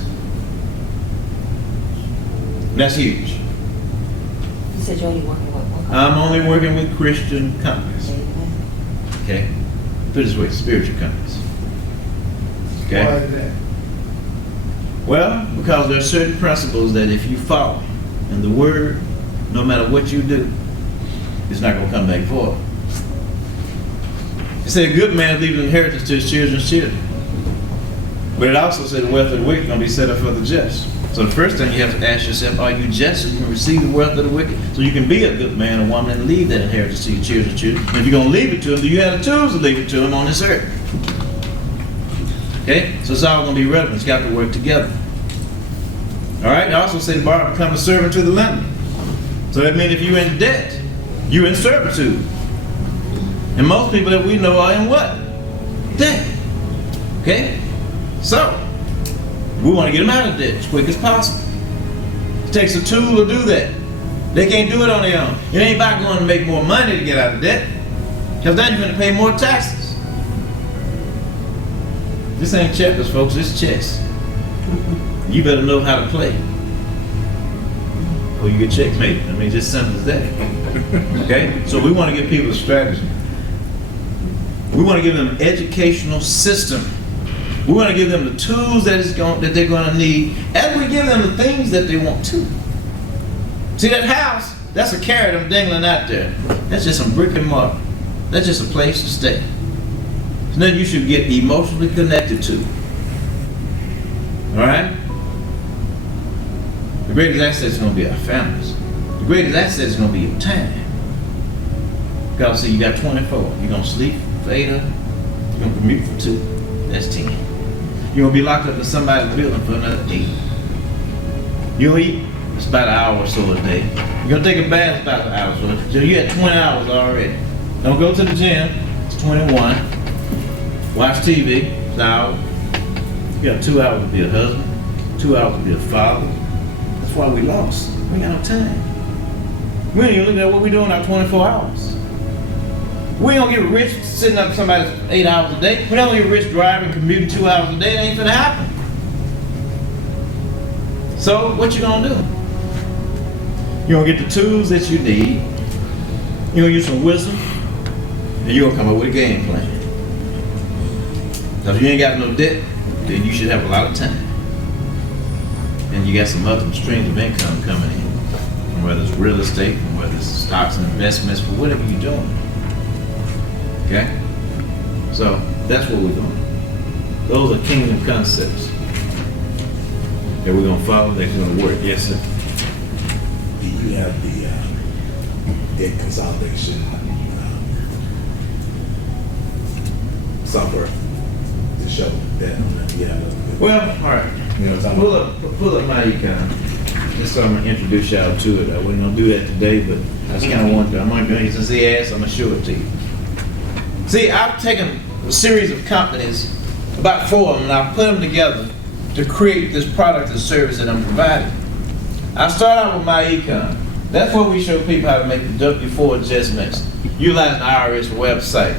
And that's huge. You said you're only working with what? I'm only working with Christian companies. Amen. Okay? Put it this way, spiritual companies. Okay? Why is that? Well, because there are certain principles that if you follow in the word, no matter what you do, it's not going to come back forward. It said a good man leaves an inheritance to his children's children. But it also said the wealth of the wicked is going to be set up for the just. So the first thing you have to ask yourself, are you just so you can receive the wealth of the wicked? So you can be a good man or woman and leave that inheritance to your children's children. And if you're going to leave it to them, do you have the tools to leave it to them on this earth? Okay? So it's all going to be relevant. It's got to work together. All right? It also said the borrower become a servant to the lender. So that means if you're in debt, you're in servitude. And most people that we know are in what? Debt. Okay? So, we want to get them out of debt as quick as possible. It takes a tool to do that. They can't do it on their own. It ain't about going to make more money to get out of debt. Because then you're going to pay more taxes. This ain't checkers, folks. It's chess. You better know how to play. Or you get checkmated. I mean, just simple as that. Okay? So we want to give people a strategy. We want to give them an educational system. We want to give them the tools that they're going to need, and we give them the things that they want to. See, that house, that's a carrot I'm dangling out there. That's just some brick and mortar. That's just a place to stay. It's nothing you should get emotionally connected to. All right? The greatest asset is going to be our families. The greatest asset is going to be your time. God see, you got 24. You're going to sleep for 8 hours. You're going to commute for 2. That's 10. You're going to be locked up in somebody's building for another 8. You'll eat, it's about an hour or so a day. You're going to take a bath, it's about an hour or so. So you're at 20 hours already. Don't go to the gym, it's 21. Watch TV, it's an hour. You got 2 hours to be a husband, 2 hours to be a father. That's why we lost. We ain't got no time. We ain't even looking at what we do in our 24 hours. We don't get rich sitting up somebody's 8 hours a day. We don't get rich driving, commuting 2 hours a day. It ain't gonna happen. So what you gonna do? You're gonna get the tools that you need. You're gonna use some wisdom, and you're gonna come up with a game plan. Because if you ain't got no debt, then you should have a lot of time. And you got some other streams of income coming in. From whether it's real estate, from whether it's stocks and investments, for whatever you're doing. Okay? So, that's what we're doing. Those are kingdom concepts that we're going to follow, that's going to work. Yes, sir? Do you have the debt consolidation software to show that? Well, all right. You know what I'm Pull up my econ. Just so I'm going to introduce y'all to it. I wasn't going to do that today, but I just kind of wanted to. I'm going to, since he asked, I'm going to show it to you. See, I've taken a series of companies, about 4 of them, and I've put them together to create this product and service that I'm providing. I start out with my econ. That's where we show people how to make the W-4 adjustments, utilizing the IRS website.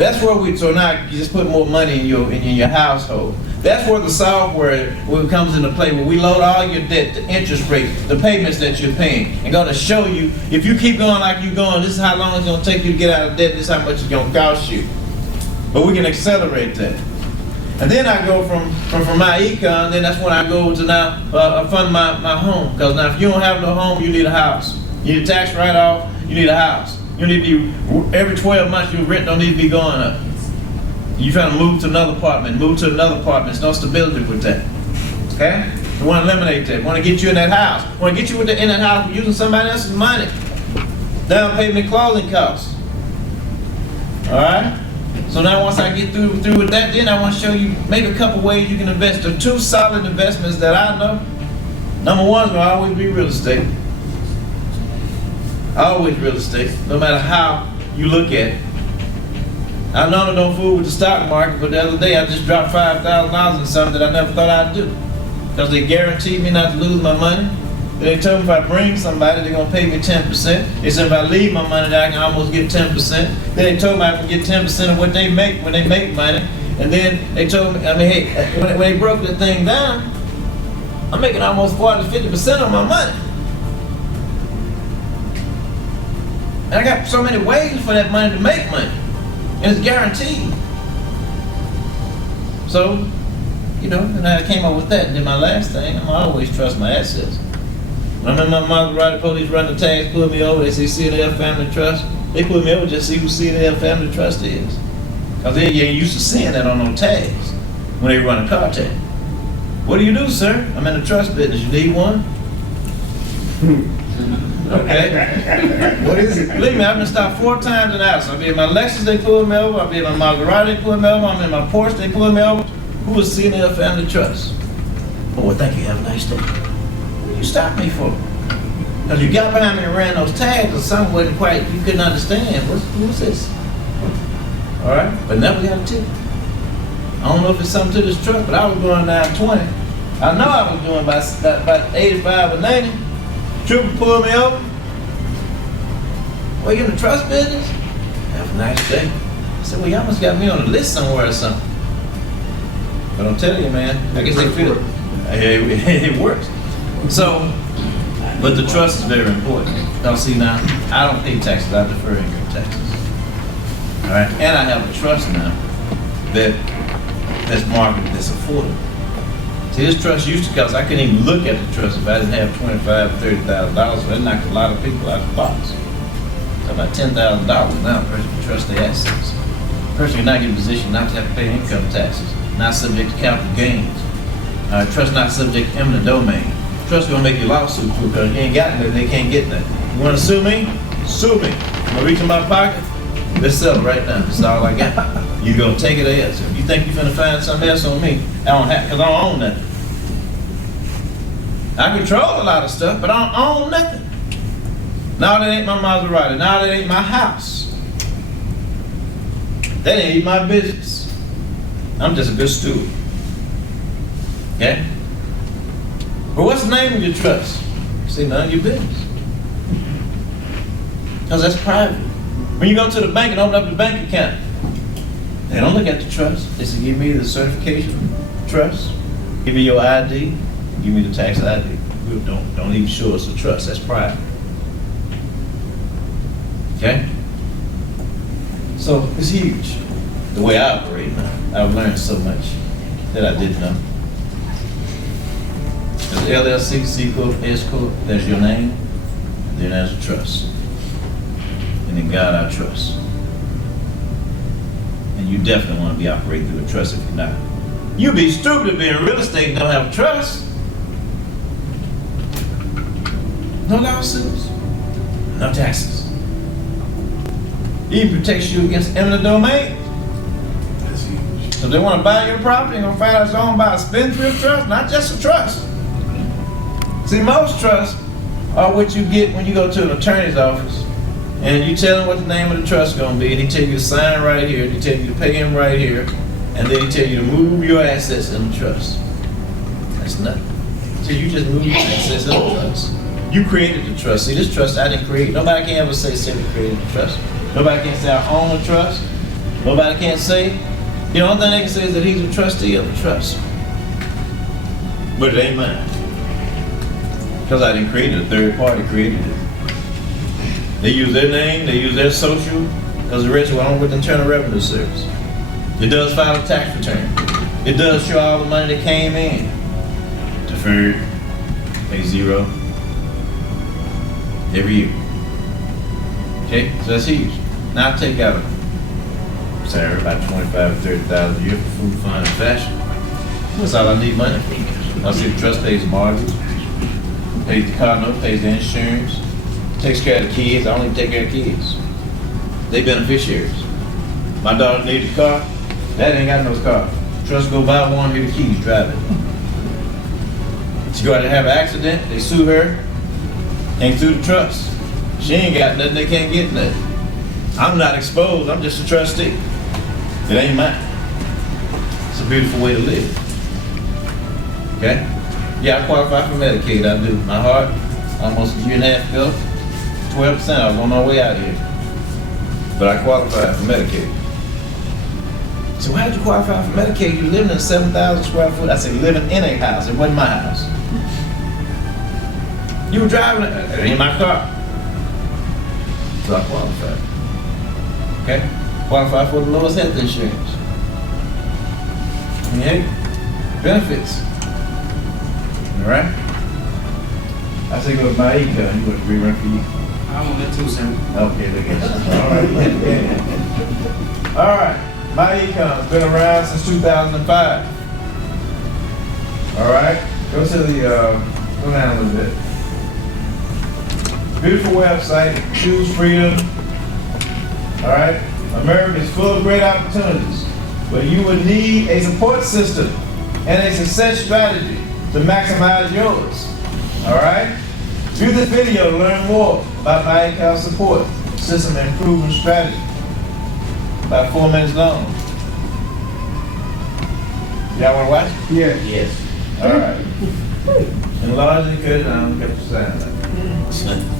That's where so now you just put more money in your household. That's where the software comes into play, where we load all your debt, the interest rates, the payments that you're paying, and going to show you, if you keep going like you're going, this is how long it's going to take you to get out of debt, this is how much it's going to cost you. But we can accelerate that. And then I go from my econ, then that's when I go to now fund my home. Because now if you don't have no home, you need a house. You need a tax write-off, you need a house. You need to be, every 12 months your rent don't need to be going up. You're trying to move to another apartment, there's no stability with that. Okay? We want to eliminate that. We want to get you in that house. We want to get you in that house using somebody else's money. Down payment, closing costs. Alright? So now once I get through with that, then I want to show you maybe a couple ways you can invest. The 2 solid investments that I know. Number 1 will always be real estate. Always real estate, no matter how you look at it. I normally don't fool with the stock market, but the other day I just dropped $5,000 in something that I never thought I'd do. Because they guaranteed me not to lose my money. They told me if I bring somebody, they're going to pay me 10%. They said if I leave my money, I can almost get 10%. Then they told me I can get 10% of what they make when they make money. And then they told me, hey, when they broke the thing down, I'm making almost 40 to 50% on my money. And I got so many ways for that money to make money. And it's guaranteed. So, and I came up with that. And then my last thing, I always trust my assets. When I'm in my Maserati, police run the tags, pull me over, they say CNL Family Trust. They pull me over just to see who CNL Family Trust is. Because they ain't used to seeing that on no tags when they run a car tag. What do you do, sir? I'm in the trust business. You need one? Okay. What is it? Believe me, I've been stopped 4 times in the house. I'll be in my Lexus, they pull me over. I'll be in my Maserati, they pull me over. I'm in my Porsche, they pull me over. Who is CNL Family Trust? Oh, well, thank you. Have a nice day. What do you stop me for? Because you got behind me and ran those tags or something wasn't quite, you couldn't understand. Who's this? All right, but never got a ticket. I don't know if it's something to this truck, but I was going down 20. I know I was doing about 85 or 90. Trooper pulled me over. Well, you in the trust business? Have a nice day. I said, well, y'all must got me on the list somewhere or something. But I'm telling you, man, I guess they feel it. It works. So, but the trust is very important. Now, see now, I don't pay taxes, I defer income taxes. All right, and I have a trust now that's marketed, that's affordable. See, this trust used to cost, I couldn't even look at the trust if I didn't have $25,000 or $30,000, so that knocked a lot of people out of the box. So about $10,000 now, a person can trust their assets. A person can not get in a position not to have to pay income taxes, not subject to capital gains. Trust not subject to eminent domain. Trust gonna make you lawsuit proof because you ain't got nothing, they can't get nothing. You wanna sue me? Sue me. I'm gonna reach in my pocket, let's sell it right now. That's all I got. You gonna take it else. If you think you're gonna find something else on me, I don't have, because I don't own nothing. I control a lot of stuff, but I don't own nothing. Now that ain't my Maserati. Now that ain't my house. That ain't my business. I'm just a good steward. Okay? But what's the name of your trust? See, none of your business. Because that's private. When you go to the bank and open up the bank account, they don't look at the trust. They say, give me the certification trust, give me your ID, give me the tax ID. Don't even show us the trust, that's private. Okay? So it's huge, the way I operate now. I've learned so much that I didn't know. There's LLC, C Corp, S Corp, there's your name, and then there's a trust. And in God I trust. And you definitely want to be operating through a trust if you're not. You'd be stupid to be in real estate and don't have a trust. No lawsuits, no taxes. It even protects you against eminent domain. That's huge. So if they want to buy your property, they're going to find out it's owned by a spendthrift trust, not just a trust. See, most trusts are what you get when you go to an attorney's office and you tell him what the name of the trust is going to be, and he tell you to sign right here, and he tell you to pay him right here, and then he tell you to move your assets in the trust. That's nothing. So you just move your assets in the trust. You created the trust. See, this trust I didn't create. Nobody can ever say Cedric created the trust. Nobody can say I own a trust. Nobody can't say. The only thing they can say is that he's a trustee of the trust. But it ain't mine. Because I didn't create it, a third party created it. They use their name, they use their social, because the rest went on with the Internal Revenue Service. It does file a tax return. It does show all the money that came in. Deferred, pay zero every year. Okay, so that's huge. Now I take out a salary about 25 or 30,000 a year for food, fund, and fashion. That's all I need money for. I see the trust pays the mortgage, pays the car note, pays the insurance, takes care of the kids. I don't even take care of kids. They beneficiaries. My daughter needs a car. Dad ain't got no car. Trust go buy one, here the keys, drive it. She got to have an accident, they sue her, ain't through the trust. She ain't got nothing, they can't get nothing. I'm not exposed, I'm just a trustee. It ain't mine. It's a beautiful way to live. Okay? Yeah, I qualify for Medicaid, I do. My heart, almost a year and a half ago, 12%, I was on my way out here. But I qualified for Medicaid. So how did you qualify for Medicaid? You're living in a 7,000 square foot. I said living in a house, it wasn't my house. You were driving it ain't my car. So I qualified. Okay? Qualify for the lowest health insurance. Okay? Benefits. Alright? I say go to my income, you want to rerun for you. I want that too, sir. Okay, look at you. Alright, my income's been around since 2005. Alright, go to the, go down a little bit. Beautiful website, choose freedom. Alright, America is full of great opportunities, but you would need a support system and a success strategy to maximize yours. Alright? View this video to learn more about my account support system improvement strategy. About 4 minutes long. Y'all want to watch? Yeah. Yes. All right. Enlarge and cut it down, kept the sound.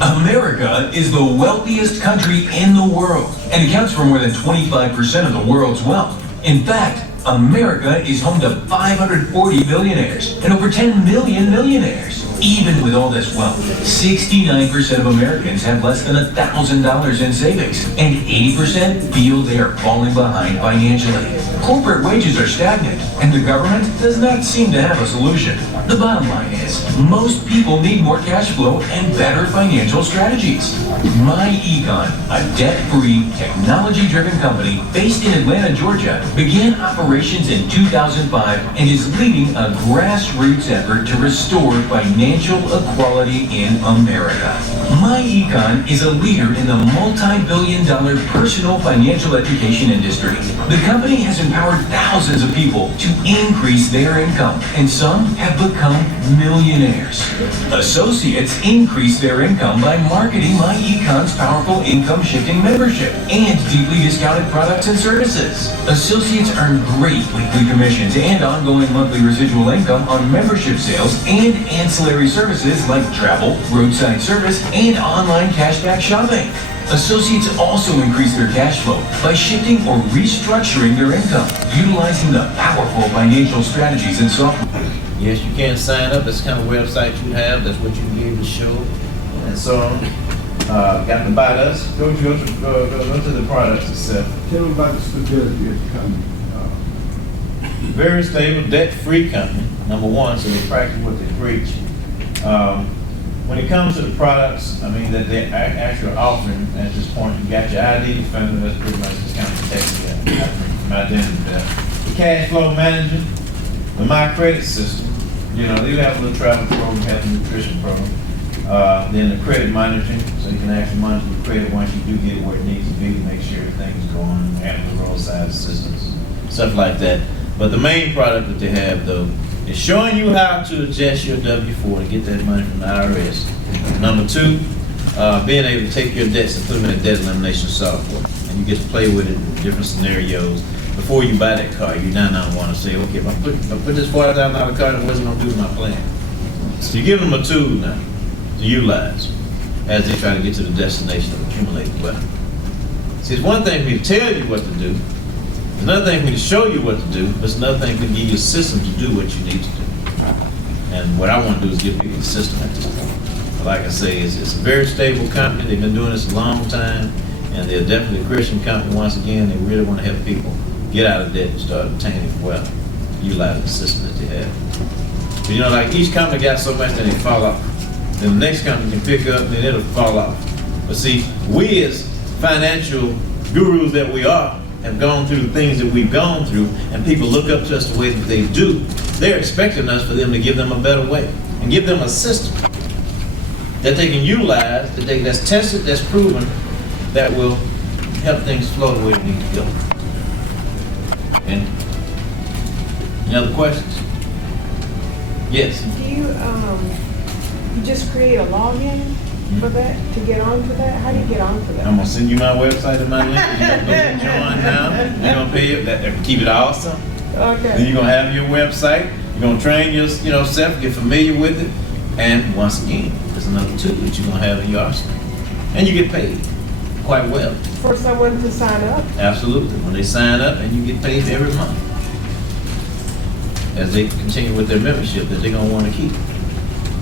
America is the wealthiest country in the world and accounts for more than 25% of the world's wealth. In fact, America is home to 540 billionaires and over 10 million millionaires. Even with all this wealth, 69% of Americans have less than $1,000 in savings, and 80% feel they are falling behind financially. Corporate wages are stagnant, and the government does not seem to have a solution. The bottom line is, most people need more cash flow and better financial strategies. MyEcon, a debt-free, technology-driven company based in Atlanta, Georgia, began operations in 2005 and is leading a grassroots effort to restore financial equality in America. MyEcon is a leader in the multi-billion-dollar personal financial education industry. The company has empowered thousands of people to increase their income, and some have become millionaires. Associates increase their income by marketing MyEcon's powerful income-shifting membership and deeply discounted products and services. Associates earn great weekly commissions and ongoing monthly residual income on membership sales and ancillary services like travel, roadside service, and online cashback shopping. Associates also increase their cash flow by shifting or restructuring their income, utilizing the powerful financial strategies and software. Yes, you can sign up. That's the kind of website you have. That's what you can be able to show, and so on. Got to buy us. Go to the products itself. Tell them about the stability of the company. Very stable, debt-free company. Number one, so they practice what they preach. When it comes to the products, I mean, that they're actually offering at this point, you got your ID defender, that's pretty much just kind of protecting you from identity theft. The cash flow manager, the My Credit system, you know, they have a little travel program, have a nutrition program. Then the credit monitoring, so you can actually monitor your credit once you do get it where it needs to be to make sure everything's going, have the roadside assistance, stuff like that. But the main product that they have, though, is showing you how to adjust your W-4 to get that money from the IRS. Number two, being able to take your debts and put them in a debt elimination software. And you get to play with it in different scenarios. Before you buy that car, you now want to say, okay, if I put this $40,000 car in, what's it going to do to my plan? So you give them a tool now to utilize. as they try to get to the destination of accumulated wealth. See, it's one thing for me to tell you what to do. It's another thing for me to show you what to do, but it's another thing for me to give you a system to do what you need to do. And what I want to do is give people a system at this point. Like I say, it's a very stable company. They've been doing this a long time, and they're definitely a Christian company. Once again, they really want to help people get out of debt and start obtaining wealth, utilizing the system that they have. But you know, like each company got so much that they fall off. Then the next company can pick up, and then it'll fall off. But see, we as financial gurus that we are have gone through the things that we've gone through, and people look up to us the way that they do. They're expecting us for them to give them a better way and give them a system that they can utilize, that's tested, that's proven, that will help things flow the way they need to go. And any other questions? Yes. Do you just create a login for that, to get onto that? How do you get onto that? I'm gonna send you my website and my link. You're gonna go join now. You're gonna pay it. That keep it awesome. Okay. Then you're gonna have your website. You're gonna train your, self, get familiar with it, and once again, there's another tool that you're gonna have in your arsenal, and you get paid quite well. For someone to sign up? Absolutely. When they sign up, and you get paid every month as they continue with their membership that they're gonna want to keep.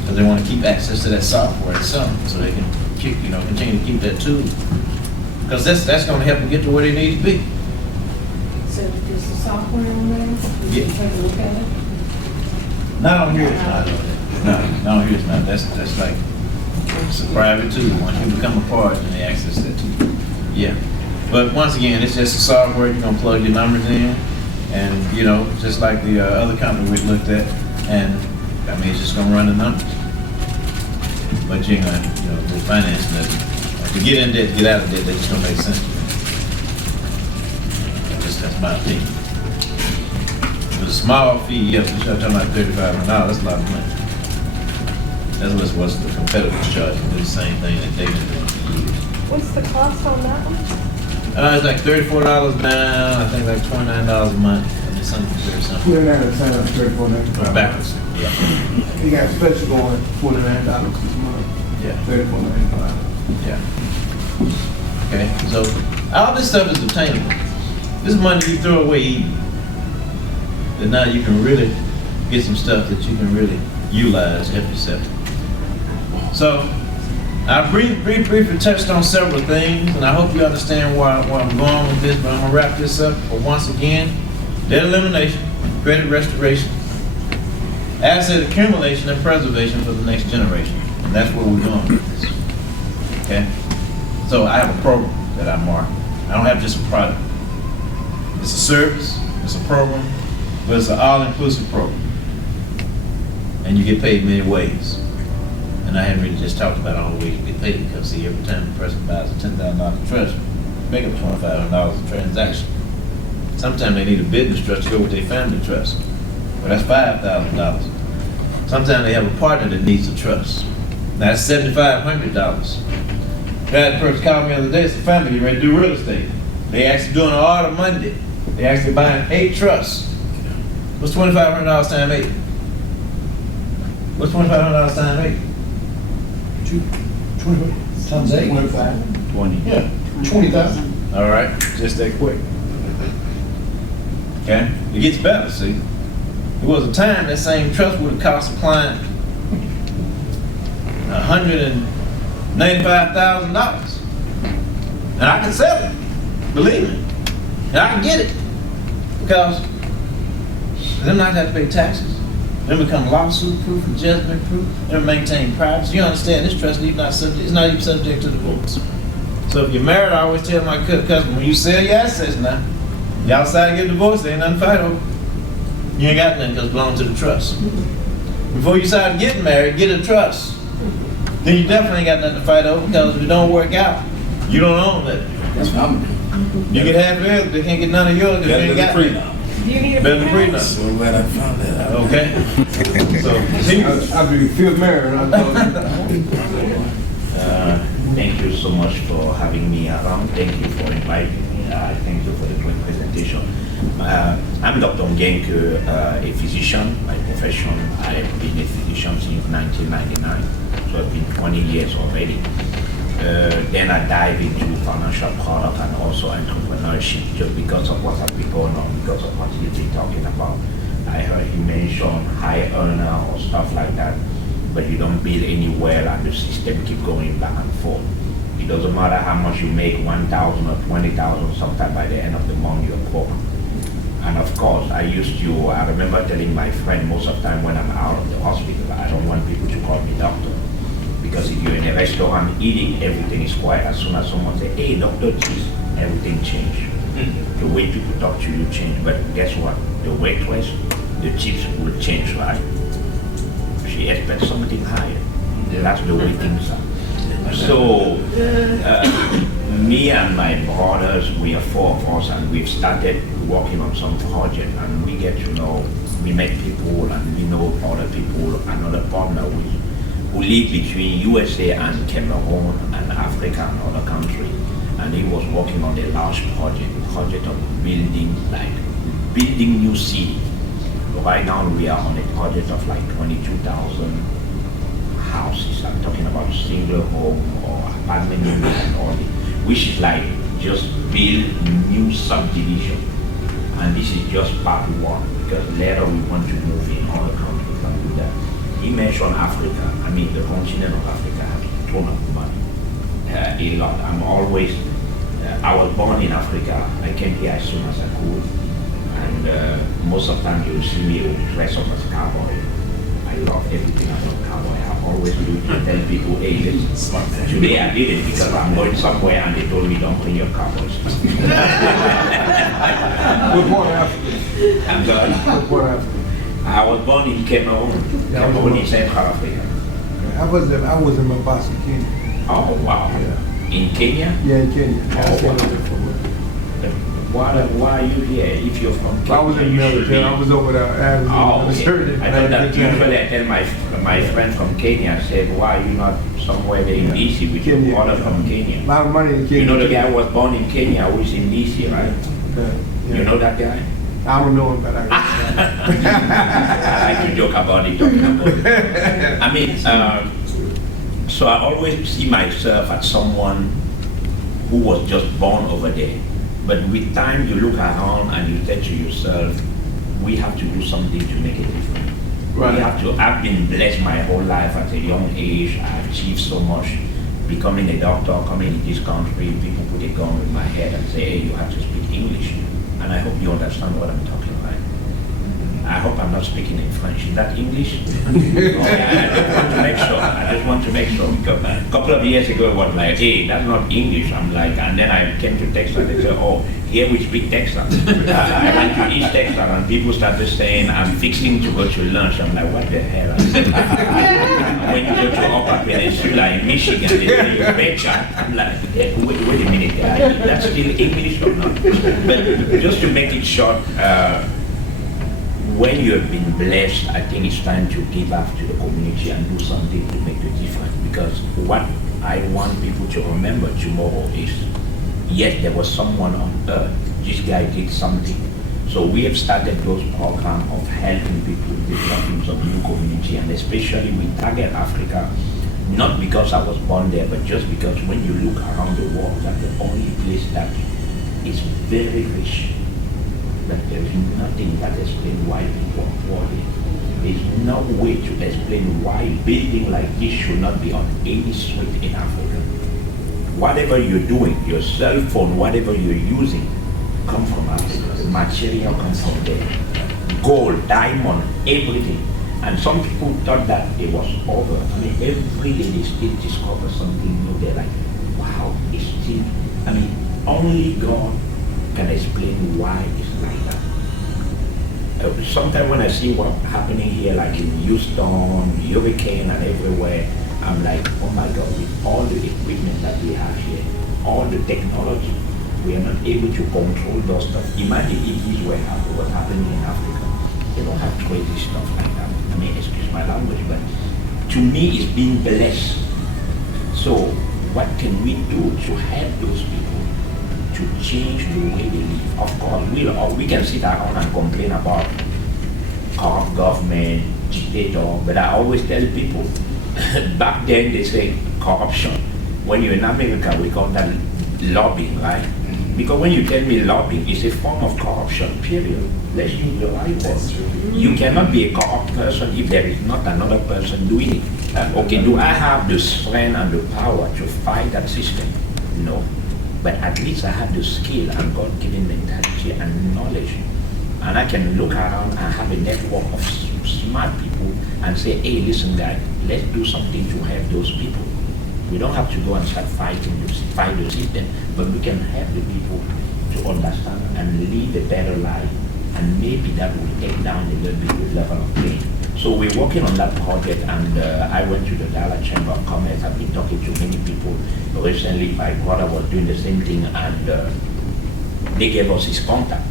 Because they want to keep access to that software itself, so they can keep, continue to keep that tool. Because that's going to help them get to where they need to be. So there's the software on there? You Yeah. can take a look at it? Not on here, it's not. No, here it's not. That's like, it's a private tool. Once you become a part, then they access that tool. Yeah. But once again, it's just a software. You're going to plug your numbers in, and, just like the other company we looked at, and it's just going to run the numbers. But you ain't gonna, the finance doesn't. To get in debt, to get out of debt, that just don't make sense to me. That's my opinion. With a small fee, yes, we start talking about $3,500. That's a lot of money. That's what the competitors charge. Do the same thing that they've been doing for years. What's the cost on that one? It's like $34 down. I think like $29 a month. And it's something very simple. $29 Backwards. Yeah. You got special going $49 a month. Yeah. $34.95. Yeah. Okay, so all this stuff is obtainable. This money you throw away easy. But now you can really get some stuff that you can really utilize, help yourself. So I briefly touched on several things, and I hope you understand where I'm going with this, but I'm gonna wrap this up. But once again, debt elimination, credit restoration, asset accumulation and preservation for the next generation. And that's where we're going with this. Okay? So I have a program that I market. I don't have just a product. It's a service, it's a program, but it's an all-inclusive program. And you get paid many ways. And I haven't really just talked about all the ways you get paid, because see, every time a person buys a $10,000 trust, make up $2,500 a transaction. Sometimes they need a business trust to go with their family trust. But that's $5,000. Sometimes they have a partner that needs a trust. That's $7,500. That person called me the other day, it's a family getting ready to do real estate. They actually doing an order Monday. They actually buying 8 trusts. What's $2,500 times 8? What's $2,500 times 8? 20 Times 8? 25. 20. Yeah. 20,000. All right, just that quick. Okay, it gets better, see. There was a time that same trust would have cost a client $195,000. And I can sell it, believe me. And I can get it. Because them not have to pay taxes. Them become lawsuit proof and judgment proof. Them maintain privacy. You understand this trust is not even subject to divorce. So if you're married, I always tell my customer, when you sell your assets now, y'all decide to get divorced, there ain't nothing to fight over. You ain't got nothing because it belongs to the trust. Before you decide to get married, get a trust. Then you definitely ain't got nothing to fight over, because if it don't work out, you don't own that. That's phenomenal. You get half of theirs, they can't get none of yours because you ain't got Better nothing. Do you need a Better than prenup? prenup. So glad I found that out. Okay? So, see, I be feel married. Thank you so much for having me around. Thank you for inviting me. Thank you for the great presentation. I'm Dr. Ngenke, a physician. My profession, I've been a physician since 1999, so I've been 20 years already. Then I dive into financial product and also entrepreneurship just because of what has been going on, because of what he's been talking about. I heard he mentioned high earner or stuff like that, but you don't build any well and the system keep going back and forth. It doesn't matter how much you make, 1,000 or 20,000, sometime by the end of the month you're poor. And of course, I remember telling my friend most of the time when I'm out of the hospital, I don't want people to call me doctor. Because if you're in a restaurant eating, everything is quiet. As soon as someone says, hey, Dr. Cheese, everything changes. The way people talk to you change. But guess what? The waitress, the chips will change, right? She expects something higher. That's the way things are. So, me and my brothers, we are 4 of us, and we've started working on some project, and we get to know, we met people, and we know other people, another partner who live between USA and Cameroon and Africa and other countries. And he was working on a large project of building new city. Right now we are on a project of like 22,000 houses. I'm talking about single home or apartment units and all this, which is like just build new subdivision. And this is just part one, because later we want to move in other countries and do that. He mentioned Africa. I mean, the continent of Africa has a ton of money, a lot. I was born in Africa. I came here as soon as I could. And most of the time you'll see me dressed up as a cowboy. I love everything about cowboy. I always do to tell people, hey, listen, today I did it because I'm going somewhere and they told me don't bring your cowboys. What part of Africa? I'm sorry. What part of Africa? I was born in Cameroon. Cameroon is Central Africa. I was in Mombasa, Kenya. Oh, wow. Yeah. In Kenya? Yeah, in Kenya. Why are you here if you're from Kenya? I was in the military. I was over there. I was Oh, okay. I know that usually I tell my friend from Kenya, I said, why are you not somewhere there in DC with your brother from Kenya? A lot of money in Kenya. You know the guy who was born in Kenya who is in DC, right? Yeah. You know that guy? I don't know him, but I like to joke about it, talking about it. I mean, so I always see myself as someone who was just born over there. But with time, you look around and you say to yourself, we have to do something to make a difference. Right. I've been blessed my whole life at a young age. I've achieved so much. Becoming a doctor, coming in this country, people put a gun in my head and say, hey, you have to speak English. And I hope you understand what I'm talking about. I hope I'm not speaking in French. Is that English? I just want to make sure. Because a couple of years ago, it was like, hey, that's not English. I'm like, and then I came to Texas and they said, oh, here we speak Texas. I went to East Texas and people started saying, I'm fixing to go to lunch. I'm like, what the hell? When you go to Upper Peninsula in Michigan, they say you're better. I'm like, wait a minute, that's still English or not? But just to make it short, when you have been blessed, I think it's time to give back to the community and do something to make the difference. Because what I want people to remember tomorrow is, yes, there was someone on earth. This guy did something. So we have started those programs of helping people developing some new community, and especially we target Africa, not because I was born there, but just because when you look around the world, that's the only place that is very rich. That there is nothing that explains why people are poor here. There is no way to explain why building like this should not be on any street in Africa. Whatever you're doing, your cell phone, whatever you're using, come from Africa. Material comes from there. Gold, diamond, everything. And some people thought that it was over. I mean, every day they still discover something new. They're like, wow, it's still, I mean, only God can explain why it's like that. Sometimes when I see what's happening here, like in Houston, hurricane and everywhere, I'm like, oh my God, with all the equipment that we have here, all the technology, we are not able to control those stuff. Imagine if this were what's happening in Africa. They don't have crazy stuff like that. I mean, excuse my language, but to me it's being blessed. So what can we do to help those people to change the way they live? Of course, we can sit around and complain about corrupt government, dictator, but I always tell people, back then they say corruption. When you're in America, we call that lobbying, right? Because when you tell me lobbying, it's a form of corruption, period. Let's use the right word. You cannot be a corrupt person if there is not another person doing it. Okay, do I have the strength and the power to fight that system? No. But at least I have the skill and God-given mentality and knowledge. And I can look around and have a network of smart people and say, hey, listen guys, let's do something to help those people. We don't have to go and start fight the system, but we can help the people to understand and live a better life, and maybe that will take down a little bit the level of pain. So we're working on that project, and I went to the Dallas Chamber of Commerce. I've been talking to many people. Recently, my brother was doing the same thing, and they gave us his contact,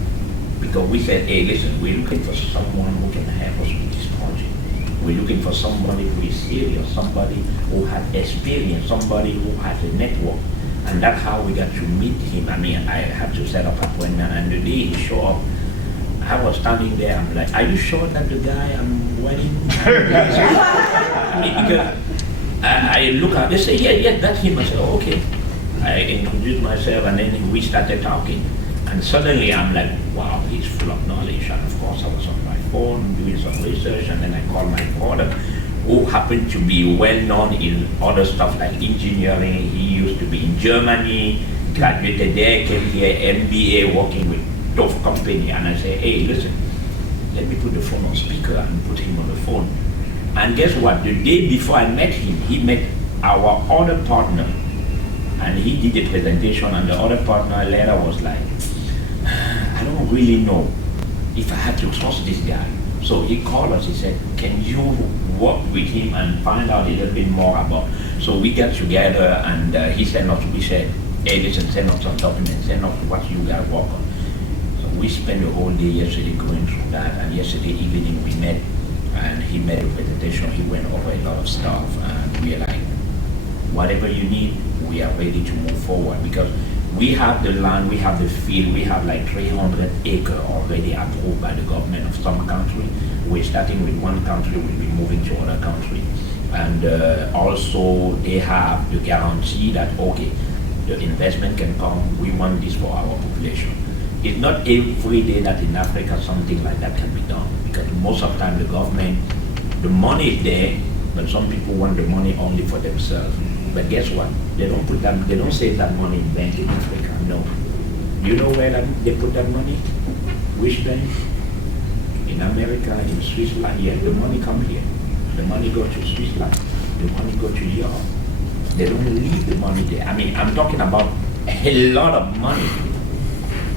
because we said, hey, listen, we're looking for someone who can help us with this project. We're looking for somebody who is serious, somebody who has experience, somebody who has a network. And that's how we got to meet him. I mean, I had to set up an appointment, and the day he showed up, I was standing there, I'm like, are you sure that the guy I'm wedding? I mean, because I look at, they say, yeah, that's him. I said, oh, okay. I introduced myself, and then we started talking. And suddenly I'm like, wow, he's full of knowledge. And of course I was on my phone doing some research, and then I called my brother, who happened to be well known in other stuff like engineering. He used to be in Germany, graduated there, came here, MBA, working with tough company. And I said, hey, listen, let me put the phone on speaker and put him on the phone. And guess what? The day before I met him, he met our other partner, and he did the presentation, and the other partner later was like, I don't really know if I had to trust this guy. So he called us, he said, can you work with him and find out a little bit more about? So we got together, and he sent us, we said, hey, listen, send us some documents, send us what you guys work on. So we spent the whole day yesterday going through that, and yesterday evening we met, and he made a presentation, he went over a lot of stuff, and we are like, whatever you need, we are ready to move forward, because we have the land, we have the field, we have like 300 acres already approved by the government of some country. We're starting with one country, we'll be moving to another country. And also they have the guarantee that, okay, the investment can come, we want this for our population. It's not every day that in Africa something like that can be done, because most of the time the government, the money is there, but some people want the money only for themselves. But guess what? They don't put that, they don't save that money in bank in Africa. No. You know where they put that money? Which bank? In America, in Switzerland. Yeah, the money come here. The money go to Switzerland. The money go to Europe. They don't leave the money there. I mean, I'm talking about a lot of money.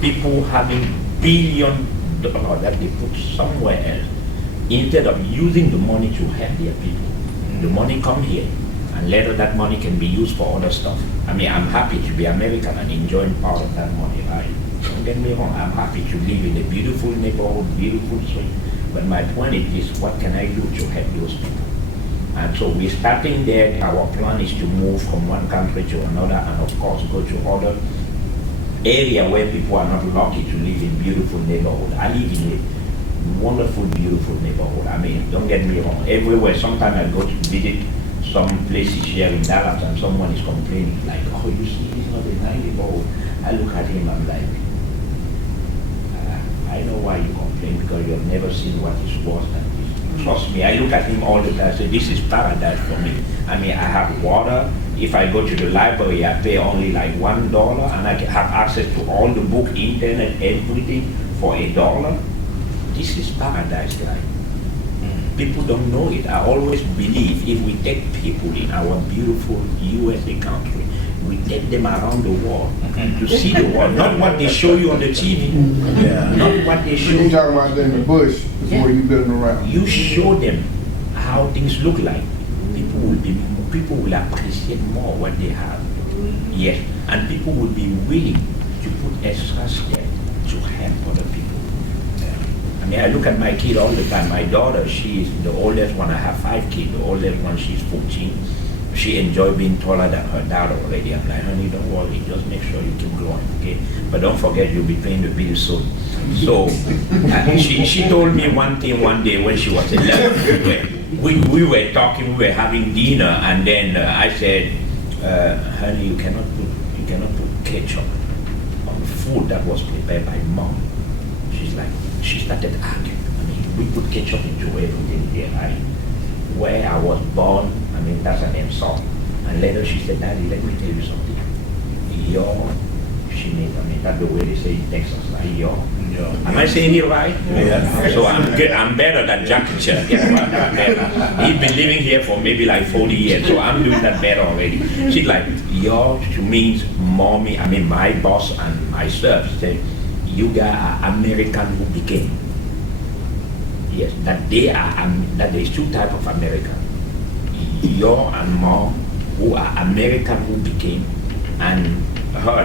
People having $billions that they put somewhere else, instead of using the money to help their people. The money come here, and later that money can be used for other stuff. I mean, I'm happy to be American and enjoying part of that money, right? Don't get me wrong, I'm happy to live in a beautiful neighborhood, beautiful street. But my point is, what can I do to help those people? And so we're starting there. Our plan is to move from one country to another, and of course go to other area where people are not lucky to live in beautiful neighborhood. I live in a wonderful, beautiful neighborhood. I mean, don't get me wrong, everywhere. Sometimes I go to visit some places here in Dallas, and someone is complaining, like, oh, you see, it's not a nice neighborhood. I look at him, I'm like, I know why you complain, because you have never seen what is worse than this. Trust me, I look at him all the time, I say, this is paradise for me. I mean, I have water. If I go to the library, I pay only like $1, and I can have access to all the book, internet, everything for $1. This is paradise, guys. People don't know it. I always believe if we take people in our beautiful USA country, we take them around the world to see the world, not what they show you on the TV, not what they show you. You talking about them in the bush before you building around. You show them how things look like. People will appreciate more what they have. Yes, and people will be willing to put extra steps to help other people. I mean, I look at my kid all the time. My daughter, she's the oldest one. I have 5 kids. The oldest one, she's 14. She enjoys being taller than her dad already. I'm like, honey, don't worry. Just make sure you keep growing, okay? But don't forget, you'll be paying the bill soon. So she told me one thing one day when she was 11. We were talking, we were having dinner, and then I said, honey, you cannot put ketchup on food that was prepared by mom. She started arguing. I mean, we put ketchup into everything here, right? Where I was born, I mean, that's an insult. And later she said, Daddy, let me tell you something. She made, I mean, that's the way they say in Texas, right? Am I saying it right? Yeah. So I'm good. I'm better than Jackie Chan. Yeah, I'm better. He's been living here for maybe like 40 years, so I'm doing that better already. She's like, she means mommy, I mean my boss and myself. She said, you guys are American who became. Yes, that that there's two types of American. Your and mom who are American who became, and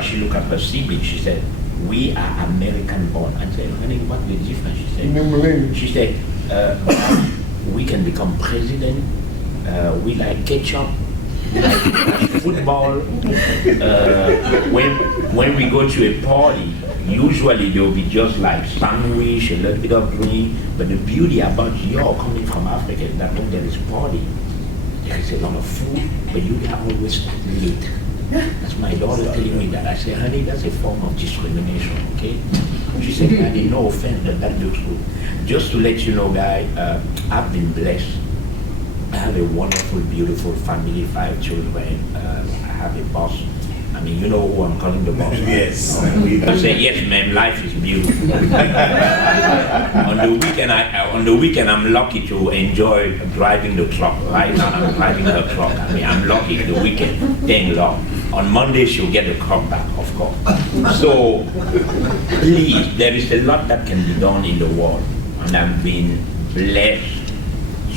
she looked at her siblings, she said, we are American born. I said, honey, what's the difference? She said, we can become president, we like ketchup, we like football. When we go to a party, usually there will be just like sandwich, a little bit of drink, but the beauty about y'all coming from Africa is that when there is party, there is a lot of food, but you can always start late. That's my daughter telling me that. I said, honey, that's a form of discrimination, okay? She said, Daddy, no offense, but that looks good. Just to let you know, guys, I've been blessed. I have a wonderful, beautiful family, 5 children. I have a boss. I mean, you know who I'm calling the boss. Yes. I say, yes, ma'am, life is beautiful. On the weekend, I'm lucky to enjoy driving the truck. Right now, I'm driving her truck. I mean, I'm lucky the weekend, thank Lord. On Monday, she'll get the truck back, of course. So, please, there is a lot that can be done in the world. And I've been blessed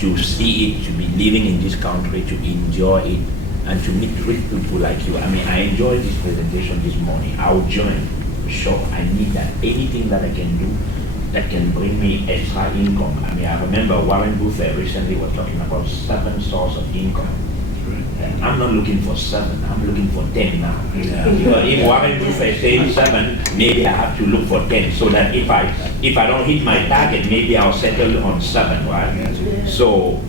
to see it, to be living in this country, to enjoy it, and to meet great people like you. I mean, I enjoyed this presentation this morning. I'll join, sure. I need that. Anything that I can do that can bring me extra income. I mean, I remember Warren Buffett recently was talking about 7 sources of income. And I'm not looking for 7, I'm looking for 10 now. If Warren Buffett says 7, maybe I have to look for 10, so that if I don't hit my target, maybe I'll settle on 7, right? So,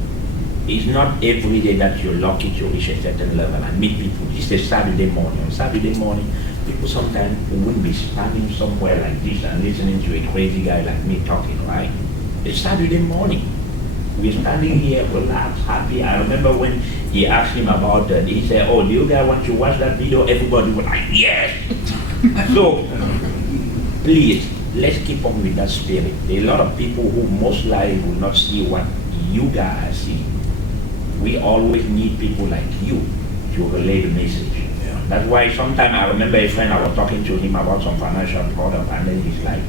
it's not every day that you're lucky to reach a certain level and meet people. It's a Saturday morning. On Saturday morning, people sometimes wouldn't be standing somewhere like this and listening to a crazy guy like me talking, right? It's Saturday morning. We're standing here, relaxed, happy. I remember when he asked him about that, he said, oh, do you guys want to watch that video? Everybody was like, yes. So, please, let's keep on with that spirit. There are a lot of people who most likely will not see what you guys see. We always need people like you to relay the message. Yeah. That's why sometimes I remember a friend, I was talking to him about some financial product, and then he's like,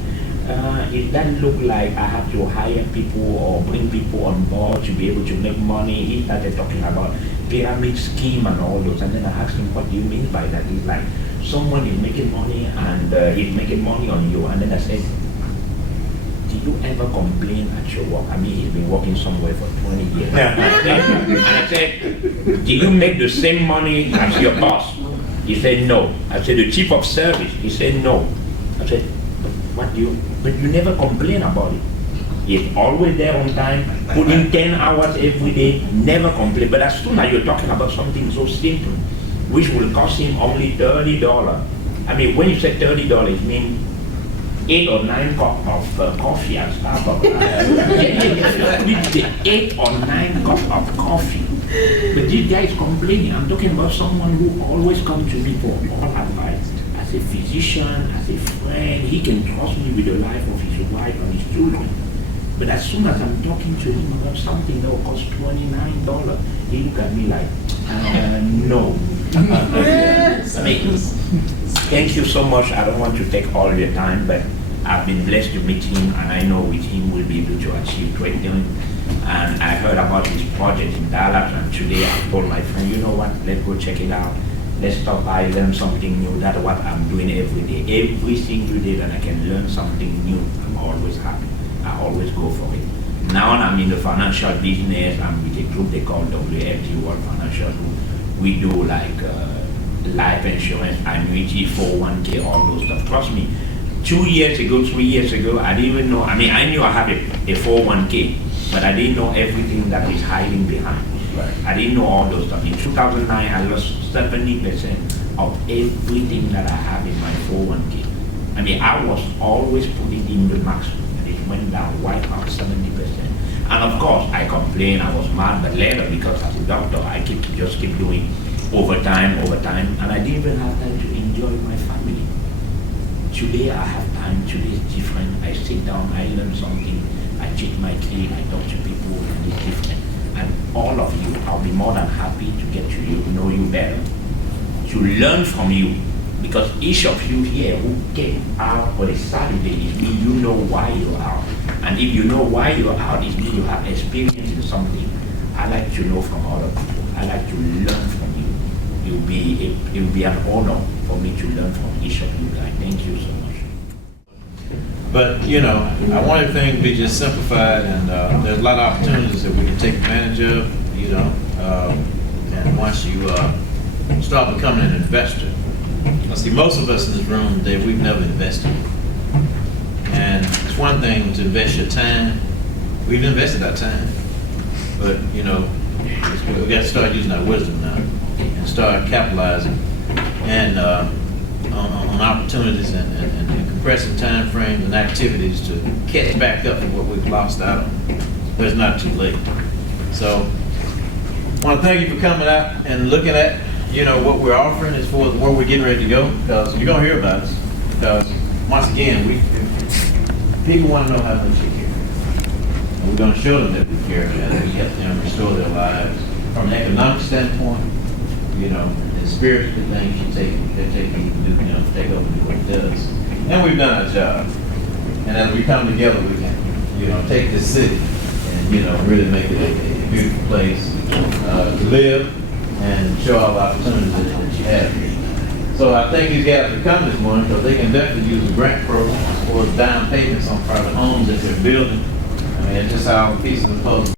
it doesn't look like I have to hire people or bring people on board to be able to make money. He started talking about pyramid scheme and all those, and then I asked him, what do you mean by that? He's like, someone is making money and he's making money on you. And then I said, do you ever complain at your work? I mean, he's been working somewhere for 20 years. And I said, do you make the same money as your boss? He said, no. I said, the chief of service? He said, no. I said, but you never complain about it. He's always there on time, put in 10 hours every day, never complain. But as soon as you're talking about something so simple, which will cost him only $30. I mean, when you say $30, it means 8 or 9 cups of coffee at Starbucks. 8 or 9 cups of coffee. But this guy is complaining. I'm talking about someone who always comes to me for all advice. As a physician, as a friend, he can trust me with the life of his wife and his children. But as soon as I'm talking to him about something that will cost $29, he look at me like, no. I mean, thank you so much. I don't want to take all your time, but I've been blessed to meet him, and I know with him we'll be able to achieve great things. And I heard about his project in Dallas, and today I told my friend, you know what, let's go check it out. Let's stop by, learn something new. That's what I'm doing every day. Every single day that I can learn something new, I'm always happy. I always go for it. Now I'm in the financial business. I'm with a group they call WFG, World Financial Group. We do like life insurance, annuity, 401k, all those stuff. Trust me, 2 years ago, 3 years ago, I didn't even know. I mean, I knew I had a 401k, but I didn't know everything that is hiding behind. Right. I didn't know all those stuff. In 2009, I lost 70% of everything that I have in my 401k. I mean, I was always putting in the maximum, and it went down, wiped out 70%. And of course, I complained, I was mad, but later, because as a doctor, I just keep doing overtime, and I didn't even have time to enjoy my family. Today, I have time. Today is different. I sit down, I learn something, I teach my kid, I talk to people, and it's different. And all of you, I'll be more than happy to get to you, know you better, to learn from you. Because each of you here who came out for a Saturday, it means you know why you're out. And if you know why you're out, it means you have experience in something. I like to know from other people. I like to learn from you. It will be an honor for me to learn from each of you guys. Thank you so much. But, you know, I want everything to be just simplified, and there's a lot of opportunities that we can take advantage of, you know. And once you start becoming an investor, see, most of us in this room today, we've never invested. And it's one thing to invest your time. We've invested our time. But, you know, we got to start using our wisdom now and start capitalizing and on opportunities and compressing time frames and activities to catch back up with what we've lost out on. But it's not too late. So I want to thank you for coming out and looking at, you know, what we're offering as far as where we're getting ready to go, because you're going to hear about us. Because once again, people want to know how much you care. And we're going to show them that we care and that we help them restore their lives from an economic standpoint, you know, and spiritual things you take you to do, you know, take over and do what it does. And we've done our job. And as we come together, we can, you know, take this city and, you know, really make it a beautiful place to live and show all the opportunities that you have here. So I thank these guys for coming this morning, because they can definitely use a grant program for down payments on private homes that they're building. I mean, it's just our piece of the puzzle.